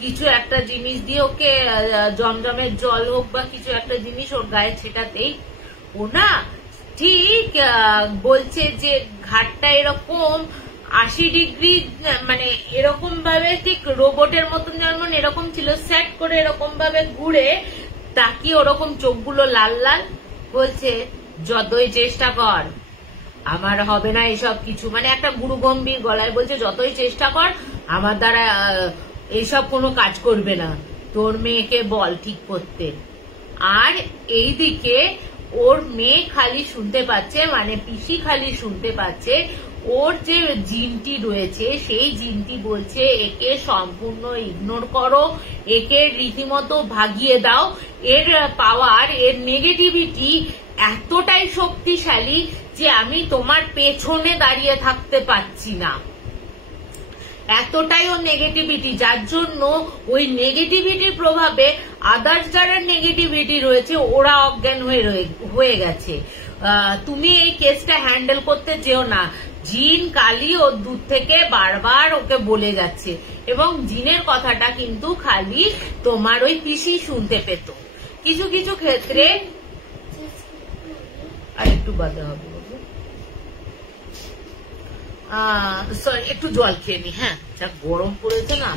কিছু একটা জিনিস দিয়ে ওকে, জমজমের জল হোক বা কিছু একটা জিনিস ওর গায়ে ছেটাতেই ও না ঠিক বলছে যে ঘাটটা এরকম 80 ডিগ্রি, মানে এরকম ভাবে ঠিক রোবটের মতন যেমন এরকম ছিল, সেট করে এরকম ভাবে ঘুরে তাকিয়ে ওরকম চোখগুলো লাল লাল, বলছে যতই চেষ্টা কর আমার হবে না এসব কিছু, মানে একটা গুরু গম্ভীর গলায় বলছে যতই চেষ্টা কর আমার দ্বারা এইসব কোনো কাজ করবে না, তোর মেয়েকে বল ঠিক করতে। আর এইদিকে ওর মেয়ে খালি শুনতে পাচ্ছে, মানে পিসি খালি শুনতে পাচ্ছে ওর যে জিনটি রয়েছে সেই জিনটি বলছে একে সম্পূর্ণ ইগনোর করো, একে রীতিমতো ভাগিয়ে দাও। এর পাওয়ার, এর নেগেটিভিটি এতটাই শক্তিশালী যে আমি তোমার পেছনে দাঁড়িয়ে থাকতে পারছি না, এতটাই ওর নেগেটিভিটি, যার জন্য ওই নেগেটিভিটির প্রভাবে আদার্স যারা নেগেটিভিটি রয়েছে ওরা অজ্ঞান হয়ে গেছে। তুমি এই কেসটা হ্যান্ডেল করতে যেও না। জিন কালি ওর দূর থেকে বারবার ওকে বলে যাচ্ছে, এবং জিনের কথাটা কিন্তু খালি তোমার ওই পিসি শুনতে পেত। কিছু কিছু ক্ষেত্রে আর একটু বাদে হবে, সরি একটু জল খেয়ে নি। হ্যাঁ, যা গরম পড়েছে না।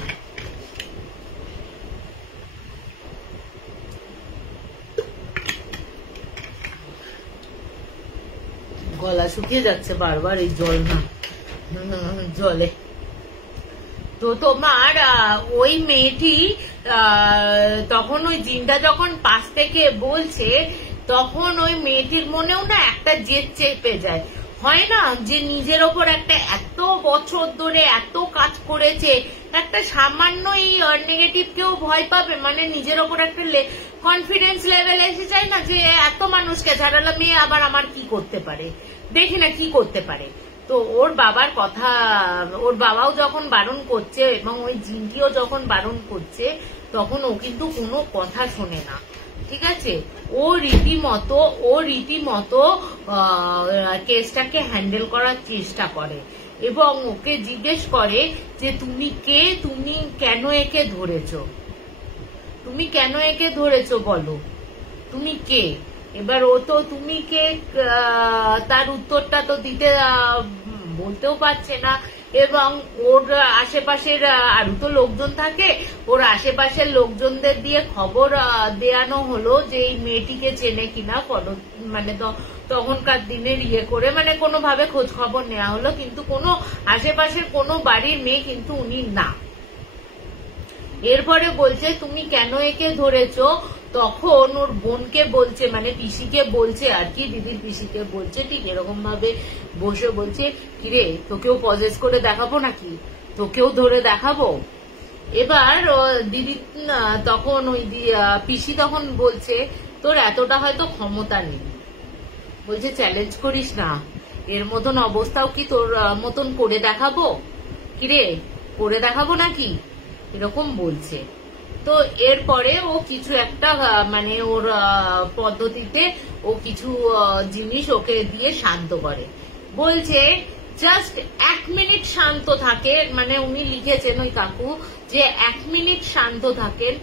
গলা শুকিয়ে যাচ্ছে বারবার এই জল না জলে। তো তোমার ওই মেয়েটি তখন ওই জিনটা যখন পাশ থেকে বলছে তখন ওই মেয়েটির মনেও না একটা জেদ চেপে যায়। হয় না যে নিজের ওপর একটা এত বছর ধরে এত কাজ করেছে, একটা সামান্য এই নেগেটিভ কেউ ভয় পাবে, মানে নিজের ওপর একটা কনফিডেন্স লেভেল এসে যায় না যে এত মানুষকে ছাড়ালাম মেয়ে আবার আমার কি করতে পারে, দেখি না কি করতে পারে। তো ওর বাবার কথা, ওর বাবাও যখন বারণ করছে এবং ওই জিনটিও যখন বারণ করছে তখন ও কিন্তু কোনো কথা শোনে না, ঠিক আছে। ও রীতিমতো কেসটাকে হ্যান্ডেল করার চেষ্টা করে এবং ওকে জিজ্ঞেস করে যে তুমি কে, তুমি কেন একে ধরেছো, তুমি কেন একে ধরেছো বলো, তুমি কে। এবার ও তো তুমি কে তার উত্তরটা তো দিতে বলতেও পারছে না, এবং ওর আশেপাশের আরো তো লোকজন থাকে, ওর আশেপাশের লোকজনদের দিয়ে খবর দেয়ানো হলো যে এই মেয়েটিকে চেনে কিনা, মানে তখনকার দিনের করে মানে কোনোভাবে খোঁজ খবর নেওয়া হলো, কিন্তু কোনো আশেপাশের কোনো বাড়ির মেয়ে কিন্তু উনি না। এরপরে বলছে তুমি কেন একে ধরেছো, তখন ওর বোনকে বলছে, মানে পিসিকে বলছে আর কি, দিদির পিসিকে বলছে ঠিক এরকম ভাবে বসে বলছে কিরে তোকেও পজেস করে দেখাবো নাকি, তোকেও ধরে দেখাবো। এবার দিদি তখন ওই পিসি তখন বলছে তোর এতটা হয়তো ক্ষমতা নেই, বলছে চ্যালেঞ্জ করিস না, এর মতন অবস্থাও কি তোর মতন করে দেখাবো, কিরে করে দেখাবো নাকি, এরকম বলছে। তো এরপরে ও কিছু একটা মানে ওর পদ্ধতিতে ও কিছু জিনিস ওকে দিয়ে শান্ত করে, বলছে জাস্ট 1 মিনিট শান্ত থাকে, মানে উনি লিখেছেন ওই কাকু যে 1 মিনিট শান্ত থাকেন,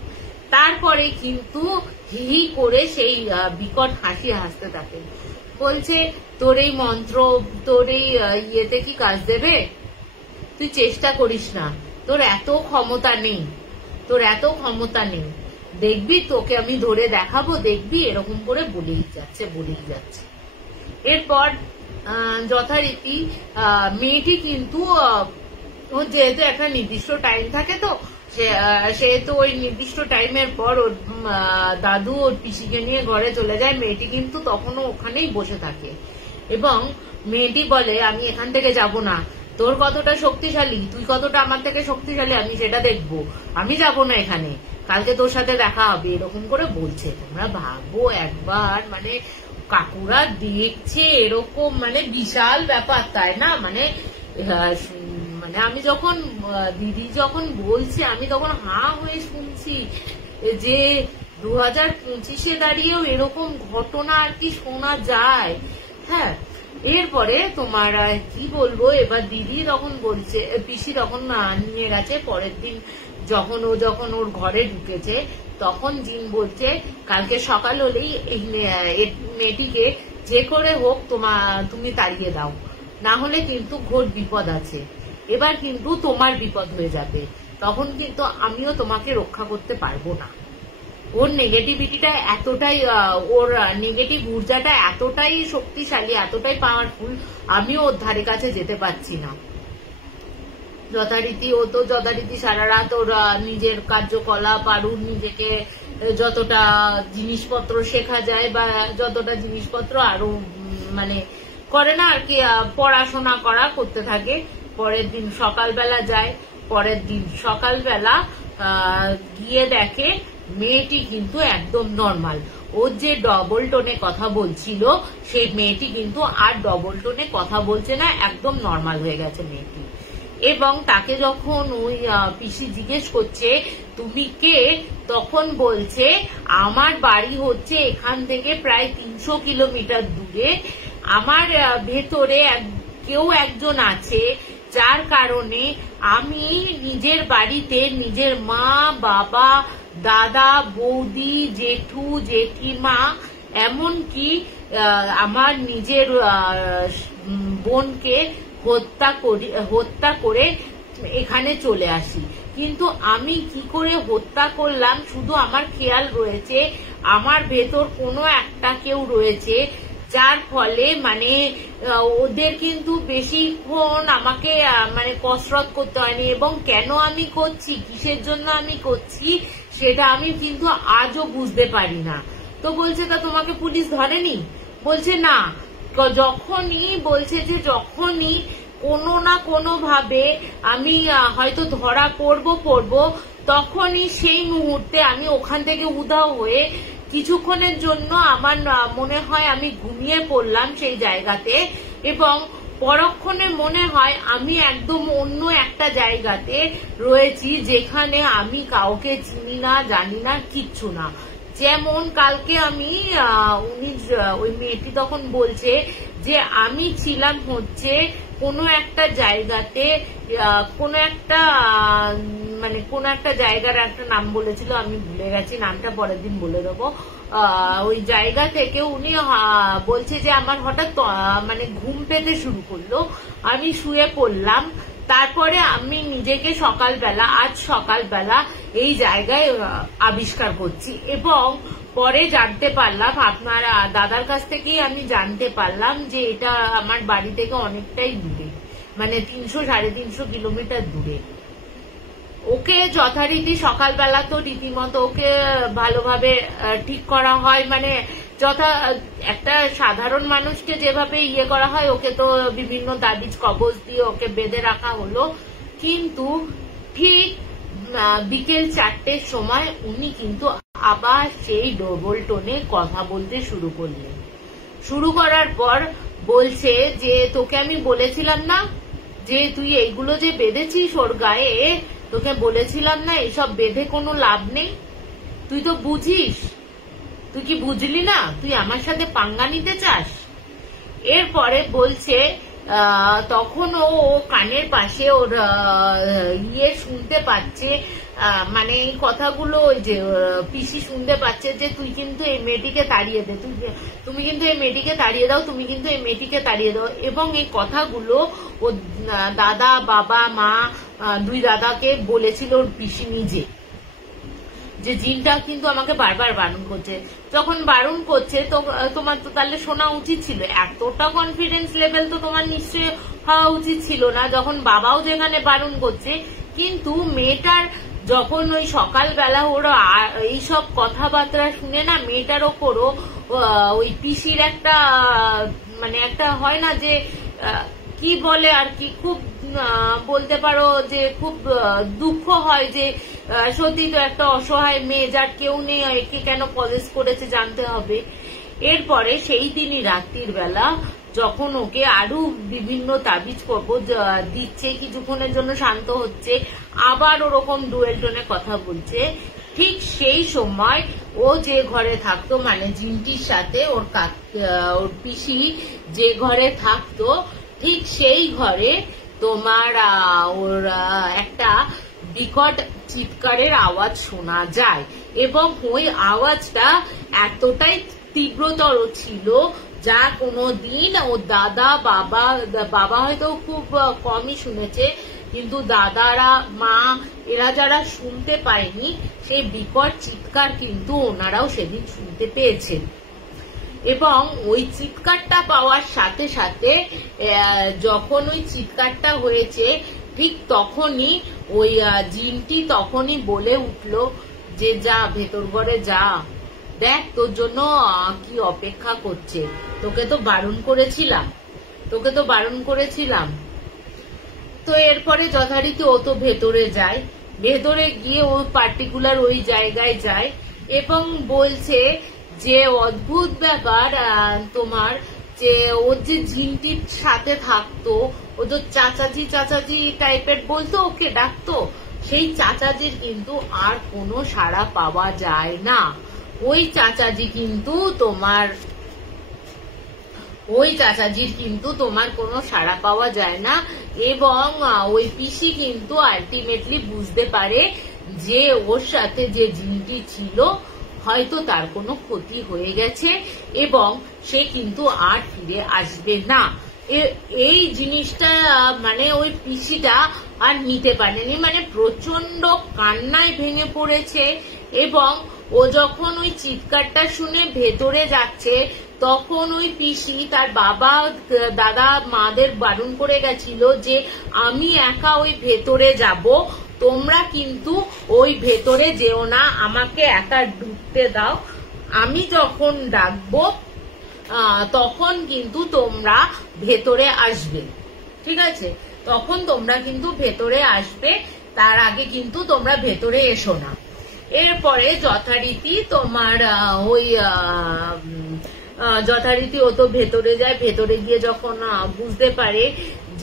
তারপরে কিন্তু হি করে সেই বিকট হাসি হাসতে থাকেন। বলছে তোর এই মন্ত্র তোর এই ইয়েতে কি কাজ দেবে, তুই চেষ্টা করিস না, তোর এত ক্ষমতা নেই, তোর এত ক্ষমতা নেই, দেখবি তোকে আমি ধরে দেখাবো, দেখবি, এরকম করে বলেই যাচ্ছে। এরপর যথারীতি মেয়েটি কিন্তু যেহেতু একটা নির্দিষ্ট টাইম থাকে, তো সেহেতু ওই নির্দিষ্ট টাইমের পর ওর দাদু ওর পিসিকে নিয়ে ঘরে চলে যায়। মেয়েটি কিন্তু তখনও ওখানেই বসে থাকে এবং মেয়েটি বলে আমি এখান থেকে যাব না, তোর কতটা শক্তিশালী, তুই কতটা আমার থেকে শক্তিশালী আমি সেটা দেখবো, আমি যাব না এখানে, কালকে তোর সাথে দেখা হবে, এরকম করে বলছে। তোমরা ভাবো একবার, মানে কাকুরা দেখছে এরকম, মানে বিশাল ব্যাপার, তাই না। মানে আমি যখন দিদি যখন বলছে আমি তখন হাঁ হয়ে শুনছি যে 2025-এ দাঁড়িয়েও এরকম ঘটনা আর কি শোনা যায়। হ্যাঁ, এরপরে তোমার কি বলবো, এবার দিদি তখন বলছে, পিসি তখন নিয়ে গেছে পরের দিন যখন ওর ঘরে ঢুকেছে, তখন জিন বলছে কালকে সকাল হলেই এই মেয়েটিকে যে করে হোক তুমি তাড়িয়ে দাও, না হলে কিন্তু ঘোর বিপদ আছে, এবার কিন্তু তোমার বিপদ হয়ে যাবে, তখন কিন্তু আমিও তোমাকে রক্ষা করতে পারবো না। ওর নেগেটিভিটিটা এতটাই, ওর নেগেটিভ ঊর্জাটা এতটাই শক্তিশালী, এতটাই পাওয়ারফুল, আমিও ওর ধারে কাছে যেতে পারছি না। যথারীতি ও তো যথারীতি সারা রাত ওর নিজের কার্যকলাপ আর নিজেকে যতটা জিনিসপত্র শেখা যায় বা যতটা জিনিসপত্র আরো মানে করে না আর কি, পড়াশোনা করতে থাকে। পরের দিন সকালবেলা যায়, পরের দিন সকালবেলা গিয়ে দেখে মেয়েটি কিন্তু একদম নর্মাল। ও যে ডবল টোনে কথা বলছিল সেই মেয়েটি কিন্তু আর ডবল টোনে কথা বলছে না, একদম নর্মাল হয়ে গেছে মেয়েটি। এবং তাকে যখন ওই পিসি জিজ্ঞেস করছে তুমি কে, তখন বলছে আমার বাড়ি হচ্ছে এখান থেকে প্রায় 300 কিলোমিটার দূরে, আমার ভেতরে কেউ একজন আছে যার কারণে আমি নিজের বাড়িতে নিজের মা বাবা দাদা বৌদি জেঠু জেঠিমা এমনকি আমার নিজের বোনকে হত্যা করে এখানে চলে আসি। কিন্তু আমি কি করে হত্যা করলাম শুধু আমার খেয়াল রয়েছে, আমার ভেতর কোনো একটা কেউ রয়েছে যার ফলে মানে ওদের কিন্তু বেশিক্ষণ আমাকে মানে কসরত করতে হয়নি। এবং কেন আমি করছি, কিসের জন্য আমি করছি, সেটা আমি কিন্তু আজও বুঝতে পারি না। তো বলছে তা তোমাকে পুলিশ ধরেনি? বলছে না, যখনই বলছে যে যখনই কোনো না কোনো ভাবে আমি হয়তো ধরা পড়বো তখনই সেই মুহূর্তে আমি ওখান থেকে উধাও হয়ে কিছুক্ষণের জন্য আমার মনে হয় আমি ঘুমিয়ে পড়লাম সেই জায়গাতে, এবং পরক্ষণে মনে হয় আমি একদম অন্য একটা জায়গাতে রয়েছি যেখানে আমি কাউকে চিনি না জানি না কিচ্ছু না। যেমন কালকে আমি ওই মেয়েটি তখন বলছে যে আমি ছিলাম হচ্ছে কোনো একটা জায়গাতে, কোনো একটা মানে কোনো একটা জায়গার একটা নাম বলেছিল, আমি ভুলে গেছি নামটা, পরের দিন বলে দেবো। ওই জায়গা থেকে উনি বলছে যে আমার হঠাৎ মানে ঘুম পেতে শুরু করলো, আমি শুয়ে পড়লাম, তারপরে আমি নিজেকে আজ সকালবেলা এই জায়গায় আবিষ্কার করছি। এবং পরে জানতে পারলাম, আপনার দাদার কাছ থেকেই আমি জানতে পারলাম যে এটা আমার বাড়ি থেকে অনেকটাই দূরে, মানে 300-350 কিলোমিটার দূরে। ওকে যথারীতি সকালবেলা তো রীতিমতো ওকে ভালোভাবে ঠিক করা হয়, মানে একটা সাধারণ মানুষকে যেভাবে ইয়ে করা হয় ওকে তো বিভিন্ন তাবিজ কবজ দিয়ে ওকে বেঁধে রাখা হলো। কিন্তু ঠিক বিকেল 4টের সময় উনি কিন্তু আবার সেই ডবল টোনে কথা বলতে শুরু করলেন। শুরু করার পর বলছে যে তোকে আমি বলেছিলাম না যে তুই এইগুলো যে বেঁধেছিস ওর গায়ে, তোকে বলেছিলাম না এসব বেঁধে কোনো লাভ নেই, তুই তো বুঝিস, তুই কি বুঝলি না, তুই আমার সাথে পাঙ্গা নিতে চাস। এরপরে বলছে তখন ও কানের পাশে ওর ইয়ে শুনতে পাচ্ছে, মানে এই কথাগুলো ওই যে পিসি শুনতে পাচ্ছে যে তুই কিন্তু এই মেয়েটিকে তাড়িয়ে দে, তুমি কিন্তু এই মেয়েটিকে তাড়িয়ে দাও, তুমি কিন্তু এই মেয়েটিকে তাড়িয়ে দাও। এবং এই কথাগুলো ও দাদা বাবা মা দুই দাদাকে বলেছিল ওর পিসি নিজে, যে জিনটা কিন্তু আমাকে বারবার বারণ করছে। যখন বারণ করছে তো তোমার তো তাহলে শোনা উচিত ছিল, এতটা কনফিডেন্স লেভেল তো তোমার নিশ্চয়ই হওয়া উচিত ছিল না, যখন বাবাও যেখানে বারণ করছে। কিন্তু মেয়েটার যখন ওই সকালবেলা ওর এইসব কথাবার্তা শুনে না, মেয়েটার ওপরও ওই পিসির একটা মানে একটা হয় না যে কি বলে আর কি, খুব বলতে পারো যে খুব দুঃখ হয় যে সত্যি তো একটা অসহায় মেয়ে যার কেউ নেই, একে কেন পজেস করেছে জানতে হবে। এরপরে সেই দিনই রাত্রির বেলা যখন ওকে আরো বিভিন্ন তাবিজ দিচ্ছে, কিছুক্ষণের জন্য শান্ত হচ্ছে, আবার ওরকম ডুয়েল টোনে কথা বলছে। ঠিক সেই সময় ও যে ঘরে থাকতো, মানে জিনটির সাথে ওর পিসি যে ঘরে থাকতো, ঠিক সেই ঘরে তোমার ওর একটা বিকট চিৎকারের আওয়াজ শোনা যায়। এবং ওই আওয়াজটা এতটাই তীব্রতর ছিল যা কোনোদিন ও দাদা বাবা হয়তো খুব কমই শুনেছে, কিন্তু দাদারা, মা, এরা যারা শুনতে পায়নি সেই বিকট চিৎকার কিন্তু ওনারাও সেদিন শুনতে পেয়েছেন। এবং ওই চিৎকারটা পাওয়ার সাথে সাথে যখন ওই চিৎকারটা হয়েছে ঠিক তখনই ওই জিনটি তখনই বলে উঠলো যে যা ভেতর ঘরে যা, দেখ তোর জন্য কি অপেক্ষা করছে, তোকে তো বারণ করেছিলাম। তো এরপরে যথারীতি ও তো ভেতরে যায়, ভেতরে গিয়ে ও পার্টিকুলার ওই জায়গায় যায় এবং বলছে যে অদ্ভুত ব্যাপার তোমার, যে ওর যে জিনটির সাথে থাকতো, ও তো চাচাজি টাইপের বলতো, ওকে ডাকতো, সেই চাচাজির কিন্তু আর কোনো সাড়া পাওয়া যায় না। ওই চাচাজির কিন্তু তোমার কোনো সাড়া পাওয়া যায় না। এবং ওই পিসি কিন্তু আলটিমেটলি বুঝতে পারে যে ওর সাথে যে জিনটি ছিল হয়তো তার কোনো ক্ষতি হয়ে গেছে এবং সে কিন্তু আর ফিরে আসবে না। এই জিনিসটা মানে ওই পিসিটা আর নিতে পারেনি, মানে প্রচন্ড কান্নায় ভেঙে পড়েছে। এবং ও যখন ওই চিৎকারটা শুনে ভেতরে যাচ্ছে তখন ওই পিসি তার বাবা, দাদা, মাদের বারণ করে গেছিল যে আমি একা ওই ভেতরে যাব, তোমরা কিন্তু ওই ভেতরে যেও না, আমাকে একা ঢুকতে দাও, আমি যখন ডাকবো তখন কিন্তু তোমরা ভেতরে আসবে, ঠিক আছে? তখন তোমরা কিন্তু ভেতরে আসবে, তার আগে কিন্তু তোমরা ভেতরে এসো না। এরপরে যথারীতি তোমার যথারীতি ও তো ভেতরে যায়, ভেতরে গিয়ে যখন বুঝতে পারে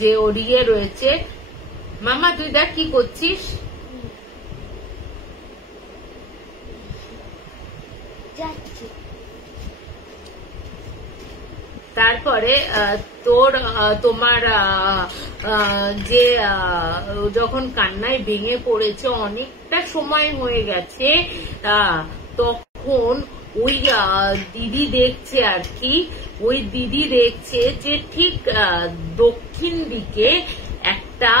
যে ওরিয়ে রয়েছে, মামা তুই দেখ কি করছিস, তারপরে তোমার যে যখন কান্নায় ভেঙে পড়েছে, অনেকটা সময় হয়ে গেছে, তখন ওই দিদি দেখছে আর কি, ওই দিদি দেখছে যে ঠিক দক্ষিণ দিকে একটা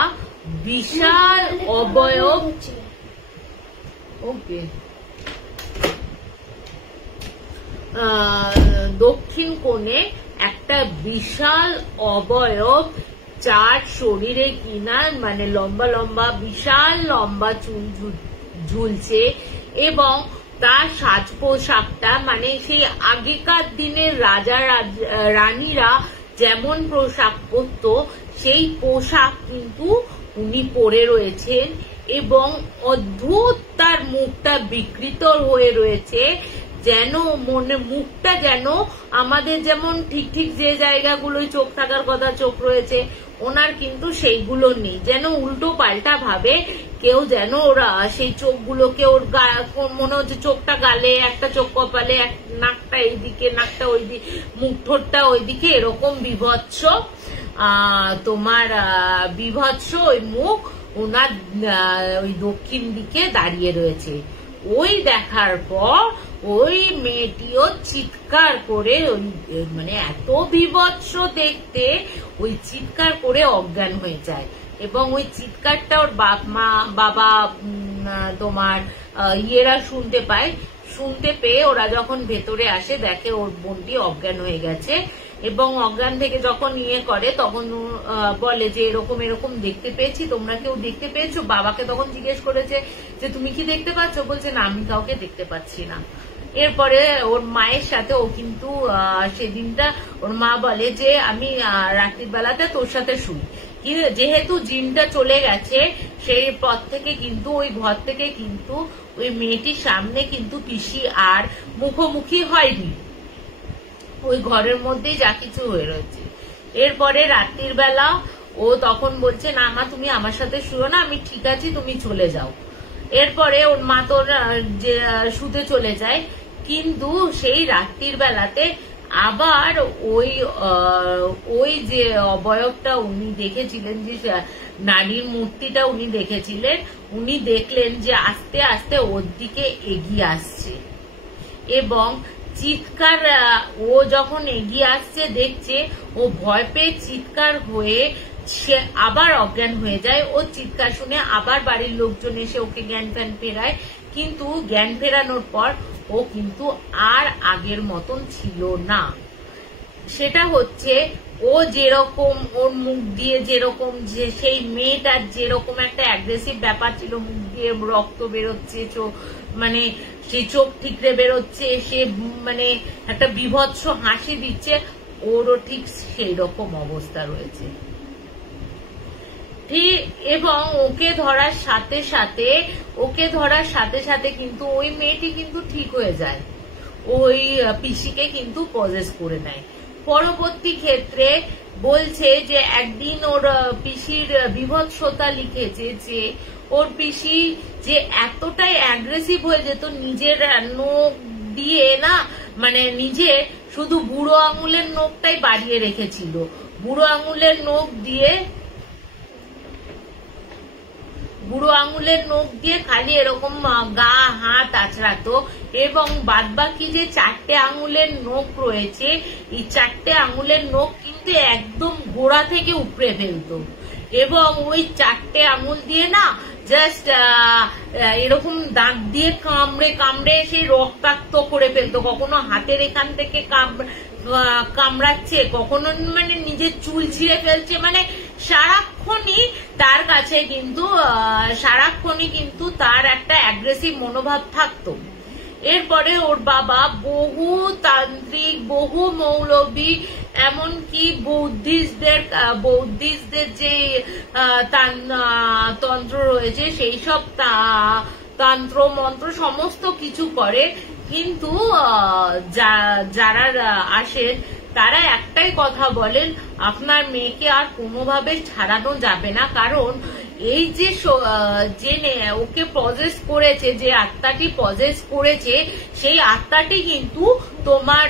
বিশাল অবয়ব, ওকে, দক্ষিণ কোণে একটা বিশাল অবয়ব, চার শরীরে কিনার, মানে লম্বা লম্বা বিশাল লম্বা চুল ঝুলছে এবং তার সাজ পোশাকটা মানে সেই আগেকার দিনের রাজা রানীরা যেমন পোশাক পরতো সেই পোশাক কিন্তু উনি পরে রয়েছেন এবং অদ্ভুত তার মুখটা বিকৃত হয়ে রয়েছে, যেন মনে মুখটা যেন আমাদের যেমন ঠিক ঠিক যে জায়গাগুলোয় চোখ থাকার কথা চোখ রয়েছে, ওনার কিন্তু সেইগুলো নেই, যেন উল্টো পাল্টা ভাবে কেউ যেন ওরা সেই চোখগুলোকে ওর মনে হচ্ছে চোখটা গালে, একটা চোখ কপালে, নাকটা এইদিকে, নাকটা ওইদিকে, মুখ ঠোঁটটা ওইদিকে, এরকম বিভৎস তোমার বিভৎস ওই মুখ ওনার ওই দক্ষিণ দিকে দাঁড়িয়ে রয়েছে। ওই দেখার পর ওই মেয়েটিও চিৎকার করে, ওই মানে এত বিভৎস দেখতে, ওই চিৎকার করে অজ্ঞান হয়ে যায় এবং ওই চিৎকারটা ওর বাবা তোমার ইয়েরা শুনতে পায়। শুনতে পেয়ে ওরা যখন ভেতরে আসে দেখে ওর বোনটি অজ্ঞান হয়ে গেছে এবং অজ্ঞান থেকে যখন ইয়ে করে তখন বলে যে এরকম এরকম দেখতে পেয়েছি, তোমরা কেউ দেখতে পেয়েছো? বাবাকে তখন জিজ্ঞেস করেছে যে তুমি কি দেখতে পাচ্ছ? বলছে না, আমি কাউকে দেখতে পাচ্ছি না। এরপরে ওর মায়ের সাথে ও কিন্তু সেদিনটা ওর মা বলে যে আমি রাত্রির বেলাতে তোর সাথে শুই, যেহেতু জিনটা চলে গেছে সেই পর থেকে কিন্তু ওই ঘর থেকে কিন্তু ওই মেয়েটির সামনে কিন্তু পিসি আর মুখোমুখি হয়নি, ওই ঘরের মধ্যেই যা কিছু হয়ে রয়েছে। এরপরে রাত্রির বেলা ও তখন বলছে না মা তুমি আমার সাথে শুয়ো না, আমি ঠিক আছি, তুমি চলে যাও। এরপরে ওর মা তোর যে শুতে চলে যায়, কিন্তু সেই রাত্রির বেলাতে আবার ওই যে অবয়বটা উনি দেখেছিলেন, যে নারীর মূর্তিটা উনি দেখেছিলেন, উনি দেখলেন যে আস্তে আস্তে ওর দিকে এগিয়ে আসছে এবং চিৎকার, ও যখন এগিয়ে আসছে দেখছে, ও ভয় পেয়ে চিৎকার হয়ে সে আবার অজ্ঞান হয়ে যায়। ওর চিৎকার শুনে আবার বাড়ির লোকজন এসে ওকে জ্ঞান ফ্যান ফেরায়, কিন্তু জ্ঞান ফেরানোর পর ও কিন্তু আর আগের মতন ছিল না। সেটা হচ্ছে ও যেরকম ওর মুখ দিয়ে যেরকম, যে সেই মেয়েটার যেরকম একটা অ্যাগ্রেসিভ ব্যাপার ছিল, মুখ দিয়ে রক্ত বেরোচ্ছে, মানে সে চোখ ঠিকরে বেরোচ্ছে, সে মানে একটা বিভৎস হাসি দিচ্ছে, ওরও ঠিক সেই রকম অবস্থা রয়েছে। ঠিক, এবং ওকে ধরার সাথে সাথে কিন্তু ওই মেয়েটি কিন্তু ঠিক হয়ে যায়, ওই পিসিকে কিন্তু পজেস করে নেয়। পরবর্তী ক্ষেত্রে বলছে যে একদিন ওর পিসির বিভৎসতা লিখেছে যে ওর পিসি যে এতটাই অ্যাগ্রেসিভ হয়ে যেত, নিজের নখ দিয়ে না, মানে নিজে শুধু বুড়ো আঙুলের নখটাই বাড়িয়ে রেখেছিল, বুড়ো আঙুলের নখ দিয়ে খালি এরকম গা হাত আছড়াতো, এবং বাদবাকি যে 4টে আঙুলের নখ রয়েছে, এই 4টে আঙুলের নখ কিন্তু একদম গোড়া থেকে উপড়ে ফেলতো, এবং ওই 4টে আঙুল দিয়ে না জাস্ট এরকম দাঁত দিয়ে কামড়ে সেই রক্তাক্ত করে ফেলতো। কখনো হাতের এখান থেকে কামড়াচ্ছে, কখনো মানে নিজের চুল ছিঁড়ে ফেলছে, মানে সারাক্ষণই তার কাছে কিন্তু তার একটা অ্যাগ্রেসিভ মনোভাব থাকতো। এরপরে ওর বাবা বহু তান্ত্রিক, বহু মৌলবী, এমনকি বৌদ্ধিস্টদের যে তন্ত্র রয়েছে সেই সব তন্ত্র মন্ত্র সমস্ত কিছু করে, কিন্তু যারা আসেন তারা একটাই কথা বলেন, আপনার মেয়েকে আর কোনোভাবে ছাড়ানো যাবে না, কারণ এই যে ওকে পজেস করেছে, যে আত্মাটি পজেস করেছে, সেই আত্মাটি কিন্তু তোমার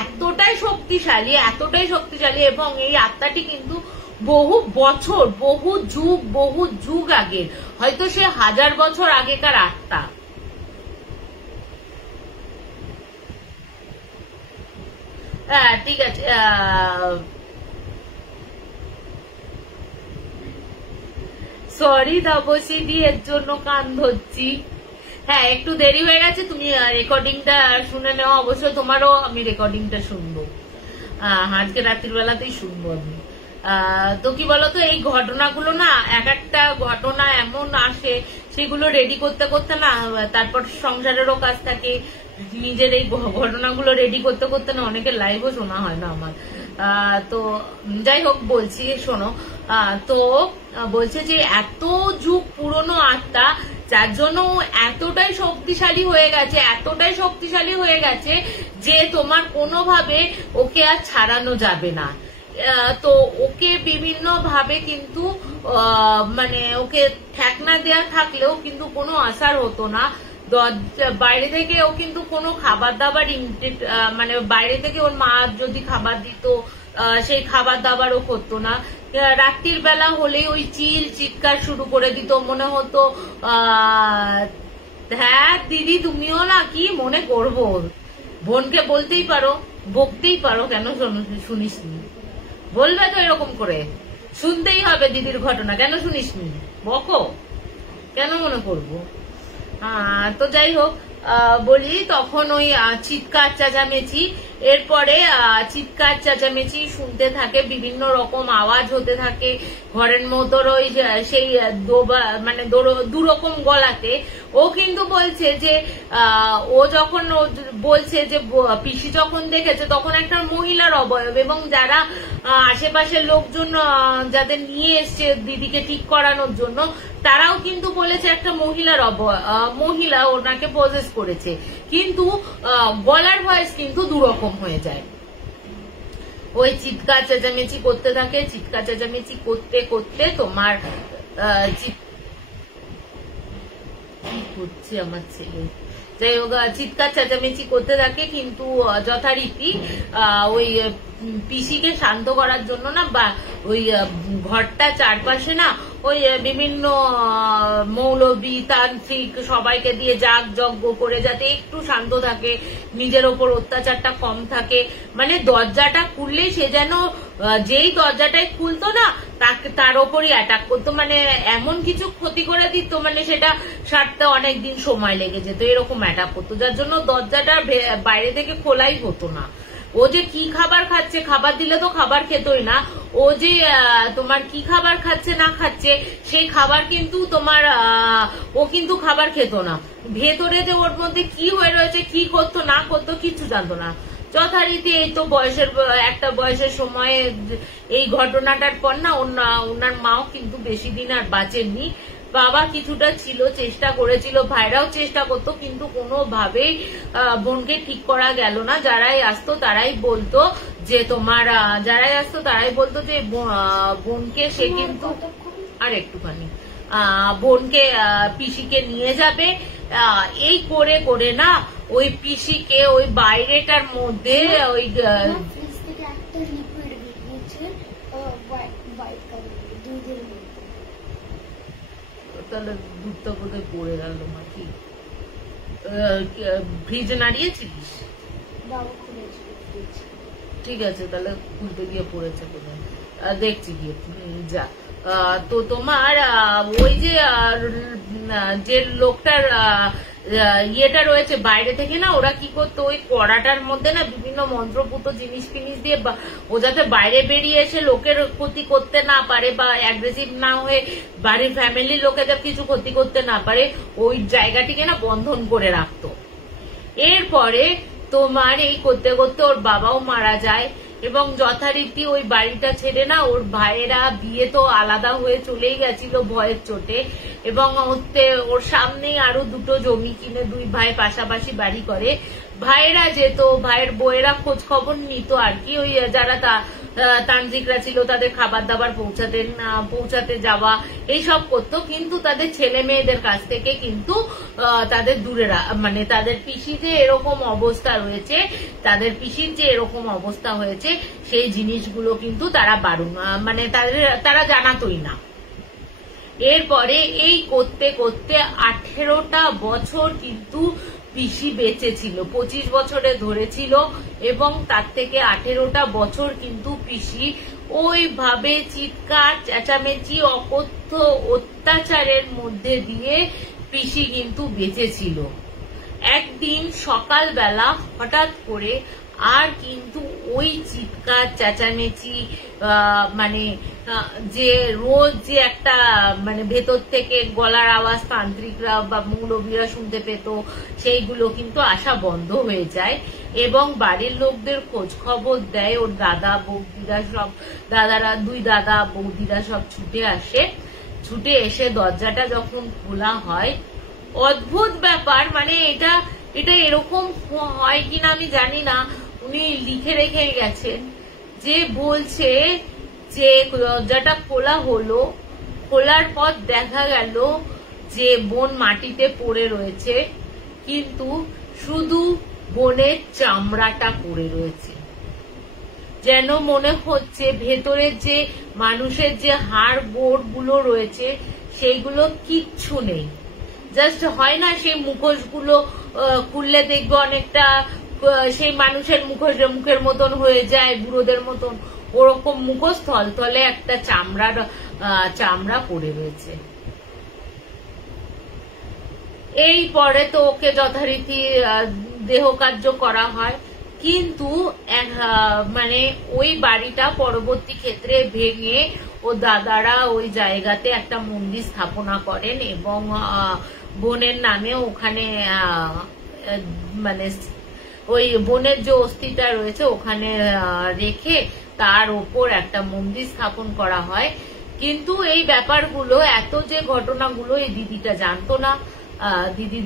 এতটাই শক্তিশালী, এবং এই আত্মাটি কিন্তু বহু বছর, বহু যুগ আগের, হয়তো সে 1000 বছর আগেকার আত্মা। ঠিক আছে, সরি তাপসী, এর জন্য কান ধরছি। হ্যাঁ, একটু দেরি হয়ে গেছে, তুমি রেকর্ডিংটা শুনে নেওয়া, অবশ্যই তোমারও আমি রেকর্ডিংটা শুনবো, আজকে রাত্রির বেলাতেই শুনবো আমি। তো কি বলতো, এই ঘটনাগুলো না, এক একটা ঘটনা এমন আসে, সেগুলো রেডি করতে করতে না, তারপর সংসারেরও কাজ থাকে, নিজের এই ঘটনাগুলো রেডি করতে করতে না অনেকের লাইভও শোনা হয় না আমার। তো যাই হোক, বলছি শোনো। তো বলছে যে এত যুগ পুরনো আত্মা, যার জন্য এতটাই শক্তিশালী হয়ে গেছে যে তোমার কোনোভাবে ওকে আর ছাড়ানো যাবে না। তো ওকে বিভিন্ন ভাবে কিন্তু মানে ওকে ঠেকনা দেয়া থাকলেও কিন্তু কোনো আসার হতো না। বাইরে থেকে ও কিন্তু কোনো খাবার দাবার মানে বাইরে থেকে ওর মা যদি খাবার দিত, সেই খাবার দাবারও করতো না। রাত্রির বেলা হলেই ওই চিৎকার শুরু করে দিত, মনে হতো হ্যাঁ দিদি তুমিও না কি মনে করবো, বোনকে বলতেই পারো, বকতেই পারো, কেন শুনিসনি? বলবে তো এরকম করে, শুনতেই হবে দিদির ঘটনা, কেন শুনিসনি? বকো, কেন মনে করবো? তো যাই হোক, বলি তখন ওই চিৎকার চেঁচামেচি, এরপরে চিৎকার চেঁচামেচি শুনতে থাকে, বিভিন্ন রকম আওয়াজ হতে থাকে ঘরের মধ্যে, ওই সেই মানে দুরকম গলাতে। ও কিন্তু বলছে যে ও যখন বলছে যে পিসি যখন দেখেছে তখন একটা মহিলার অবয়ব, এবং যারা আশেপাশের লোকজন যাদের নিয়ে এসছে দিদিকে ঠিক করানোর জন্য, তারাও কিন্তু বলেছে একটা মহিলা ওনাকে পজেস করেছে, কিন্তু গলার ভয়েস কিন্তু দুরকম হয়ে যায়। ওই চিৎকার চেঁচামেচি করতে থাকে, চিৎকার চেঁচামেচি করতে করতে তোমার কি করছে আমার ছেলে, যাই হোক চিৎকার চেঁচামেচি করতে থাকে, কিন্তু যথারীতি ওই পিসিকে শান্ত করার জন্য না, বা ওই ঘরটা চারপাশে না ওই বিভিন্ন মৌলবী তান্ত্রিক সবাইকে দিয়ে যাগ যজ্ঞ করে যাতে একটু শান্ত থাকে, নিজের ওপর অত্যাচারটা কম থাকে। মানে দরজাটা খুললেই সে যেন, যেই দরজাটাই খুলতো না তার ওপরই অ্যাটাক করতো, মানে এমন কিছু ক্ষতি করে দিত, মানে সেটা সারতে অনেকদিন সময় লেগে যেত, এরকম অ্যাটাক করতো, যার জন্য দরজাটা বাইরে থেকে খোলাই হতো না। ও যে কি খাবার খাচ্ছে, খাবার দিলে তো খাবার খেতোই না, ও যে তোমার কি খাবার খাচ্ছে না খাচ্ছে সেই খাবার কিন্তু তোমার ও কিন্তু খাবার খেত না, ভেতরে যে ওর মধ্যে কি হয়ে রয়েছে, কি করতো না করতো কিছু জানতো না। যথারীতি এই তো একটা বয়সের সময়ে এই ঘটনাটার পর না ওনার মাও কিন্তু বেশি দিন আর বাঁচেননি। বাবা কিছুটা ছিল, চেষ্টা করেছিল, ভাইরাও চেষ্টা করতো, কিন্তু কোনোভাবেই বোনকে ঠিক করা গেল না। যারাই আসতো তারাই বলতো যে বোনকে সে কিন্তু আর একটুখানি বোনকে পিসিকে নিয়ে যাবে, এই করে করে না ওই পিসিকে ওই বাইরেটার মধ্যে ওই তাহলে দুধটা বোধহয় পড়ে গেল মাটি, ফ্রিজে নাড়িয়েছিলিস? ঠিক আছে, তাহলে খুলতে গিয়ে পড়েছে বোধহয়, দেখছি গিয়ে যা। তো তোমার ওই যে লোকটার ইয়েটা রয়েছে বাইরে থেকে না, ওরা কি করতো ওই কড়াটার মধ্যে না বিভিন্ন মন্ত্রপুত জিনিস ফিনিস দিয়ে ও যাতে বাইরে বেরিয়ে এসে লোকের ক্ষতি করতে না পারে বা অ্যাগ্রেসিভ না হয়ে বাড়ির ফ্যামিলির লোকেদের কিছু ক্ষতি করতে না পারে, ওই জায়গাটিকে না বন্ধন করে রাখতো। এরপরে তোমার এই করতে করতে ওর বাবাও মারা যায় এবং যথারীতি ওই বাড়িটা ছেড়ে না ওর ভাইয়েরা, বিয়ে তো আলাদা হয়ে চলেই গেছিল ভয়ের চোটে, এবং ওর সামনেই আরো দুটো জমি কিনে দুই ভাই পাশাপাশি বাড়ি করে। ভাইয়েরা যেত, ভাইয়ের বউয়েরা খোঁজ খবর নিত আর কি, ওই যারা তান্ত্রিকরা ছিল তাদের খাবার দাবার পৌঁছাতে যাওয়া এইসব করতো, কিন্তু তাদের ছেলে মেয়েদের কাছ থেকে কিন্তু তাদের দূরে, মানে তাদের পিসির যে এরকম অবস্থা হয়েছে সেই জিনিসগুলো কিন্তু তারা মানে তারা জানাতোই না। এরপরে এই করতে করতে 18টা বছর কিন্তু পিসি বেঁচে ছিল, 25 বছরে ধরেছিল, এবং তার থেকে 18টা বছর কিন্তু পিসি ওইভাবে চিৎকার চেঁচামেচি অকথ্য অত্যাচারের মধ্যে দিয়ে পিসি কিন্তু বেঁচে ছিল। একদিন সকালবেলা হঠাৎ করে আর কিন্তু ওই চিৎকার চেঁচামেচি, মানে যে রোজ যে একটা মানে ভেতর থেকে গলার আওয়াজ তান্ত্রিকরা বা মৌলবীরা শুনতে পেত, সেইগুলো কিন্তু আসা বন্ধ হয়ে যায় এবং বাড়ির লোকদের খোঁজ খবর দেয়। ওর দাদা বৌদিরা সব, দুই দাদা বৌদিরা সব ছুটে এসে দরজাটা যখন খোলা হয়, অদ্ভুত ব্যাপার, মানে এটা এরকম হয় কিনা আমি জানি না, উনি লিখে রেখে গেছেন যে বলছে যে দরজাটা খোলা হলো, খোলার পর দেখা গেল যে বোন মাটিতে পড়ে রয়েছে, কিন্তু শুধু বোনের চামড়াটা পড়ে রয়েছে, যেন মনে হচ্ছে ভেতরের যে মানুষের যে হাড় গোড় গুলো রয়েছে সেইগুলো কিচ্ছু নেই। জাস্ট হয় না সেই মুখোশগুলো খুললে দেখবে অনেকটা সেই মানুষের মুখের মতন হয়ে যায়, বুড়োদের মতন, ওরকম মুখোশ থলথলে একটা চামড়া পড়ে রয়েছে। এই পরে তো ওকে যথারীতি দেহ কার্য করা হয়, কিন্তু মানে ওই বাড়িটা পরবর্তী ক্ষেত্রে ভেঙে ও দাদারা ওই জায়গাতে একটা মন্দির স্থাপনা করেন এবং বোনের নামে ওখানে মানে ওই বোনের যে অস্থিটা রয়েছে ওখানে রেখে তার ওপর একটা মন্দির স্থাপন করা হয়। কিন্তু এই ব্যাপারগুলো, এত যে ঘটনাগুলো এই দিদিটা জানতো না, দিদি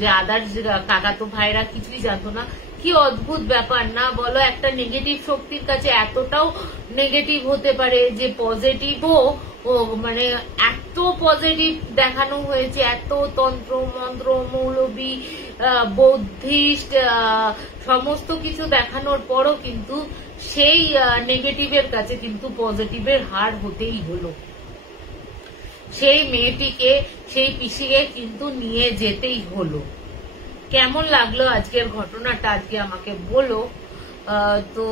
যে আদার্স কাকাতো ভাইরা কিছুই জানতো না। কি অদ্ভুত ব্যাপার না বলো, একটা নেগেটিভ শক্তির কাছে এতটাও নেগেটিভ হতে পারে যে পজিটিভও, মানে এত পজিটিভ দেখানো হয়েছে, এত তন্ত্র মন্ত্র মৌলবী বৌদ্ধিস্ট সমস্ত কিছু দেখানোর পরও কিন্তু সেই নেগেটিভের কাছে কিন্তু পজিটিভের হার হতেই হলো। সেই মেয়েটিকে, সেই পিসিকে কিন্তু নিয়ে যেতেই হলো। কেমন লাগলো আজকের ঘটনাটা আজকে আমাকে বলো। তো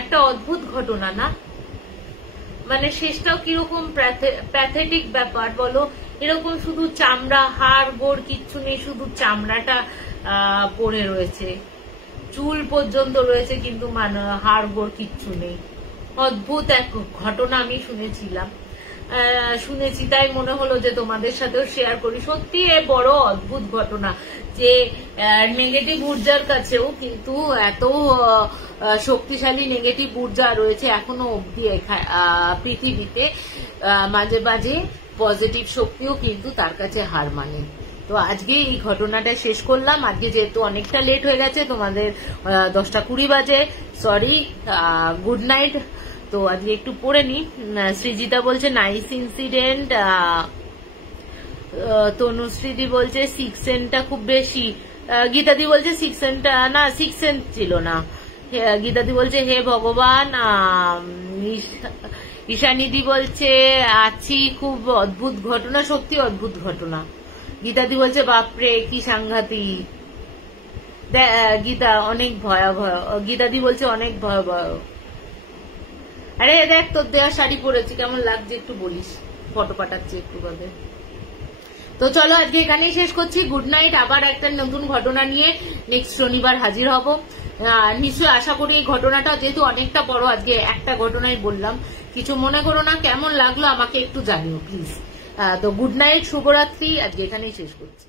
একটা অদ্ভুত ঘটনা না, মানে শেষটাও কিরকম প্যাথেটিক ব্যাপার বলো। এরকম শুধু চামড়া, হাড় গোড় কিচ্ছু নেই, শুধু চামড়াটা পড়ে রয়েছে, চুল পর্যন্ত রয়েছে, কিন্তু হাড় গোড় কিচ্ছু নেই। অদ্ভুত এক ঘটনা আমি শুনেছি, তাই মনে হলো যে তোমাদের সাথেও শেয়ার করি। সত্যি বড় অদ্ভুত ঘটনা যে নেগেটিভ ঊর্জার কাছেও কিন্তু এত শক্তিশালী নেগেটিভ ঊর্জা রয়েছে এখনো অব্দি পৃথিবীতে। মাঝে মাঝে পজিটিভ শক্তিও কিন্তু তার কাছে হার মানে। তো আজকে এই ঘটনাটা শেষ করলাম। আজকে যেহেতু অনেকটা লেট হয়ে গেছে, তোমাদের 10:20 বাজে, সরি, গুড নাইট। তো আজকে একটু পড়ে নি। সৃজিতা বলছে নাইস ইনসিডেন্ট, তনুশ্রীদি বলছে 6 সেন্টটা খুব বেশি, গীতাদি বলছে 6 সেন্টটা না, 6 সেন্ট ছিল না। গীতাদি বলছে হে ভগবান। ঈশানীদি বলছে আছি, খুব অদ্ভুত ঘটনা, সত্যি অদ্ভুত ঘটনা। গীতাদি বলছে বাপরে কি সাংঘাতিক, গীতা অনেক ভয়াবহ। গীতাদি বলছে অনেক ভয়াবহ। আরে দেখ তোর দেওয়া শাড়ি পরেছি, কেমন লাগছে একটু বলিস, ফটো পাঠাচ্ছি একটু বাদে। তো চলো আজকে এখানেই শেষ করছি। Good night. আবার একটা নতুন ঘটনা নিয়ে নেক্সট শনিবার হাজির হব নিশ্চয়ই। আশা করি এই ঘটনাটা যেহেতু অনেকটা বড়, আজকে একটা ঘটনাই বললাম, কিছু মনে করো না। কেমন লাগলো আমাকে একটু জানিও প্লিজ। তো গুড নাইট, শুভরাত্রি। আজকে এখানেই শেষ করছি।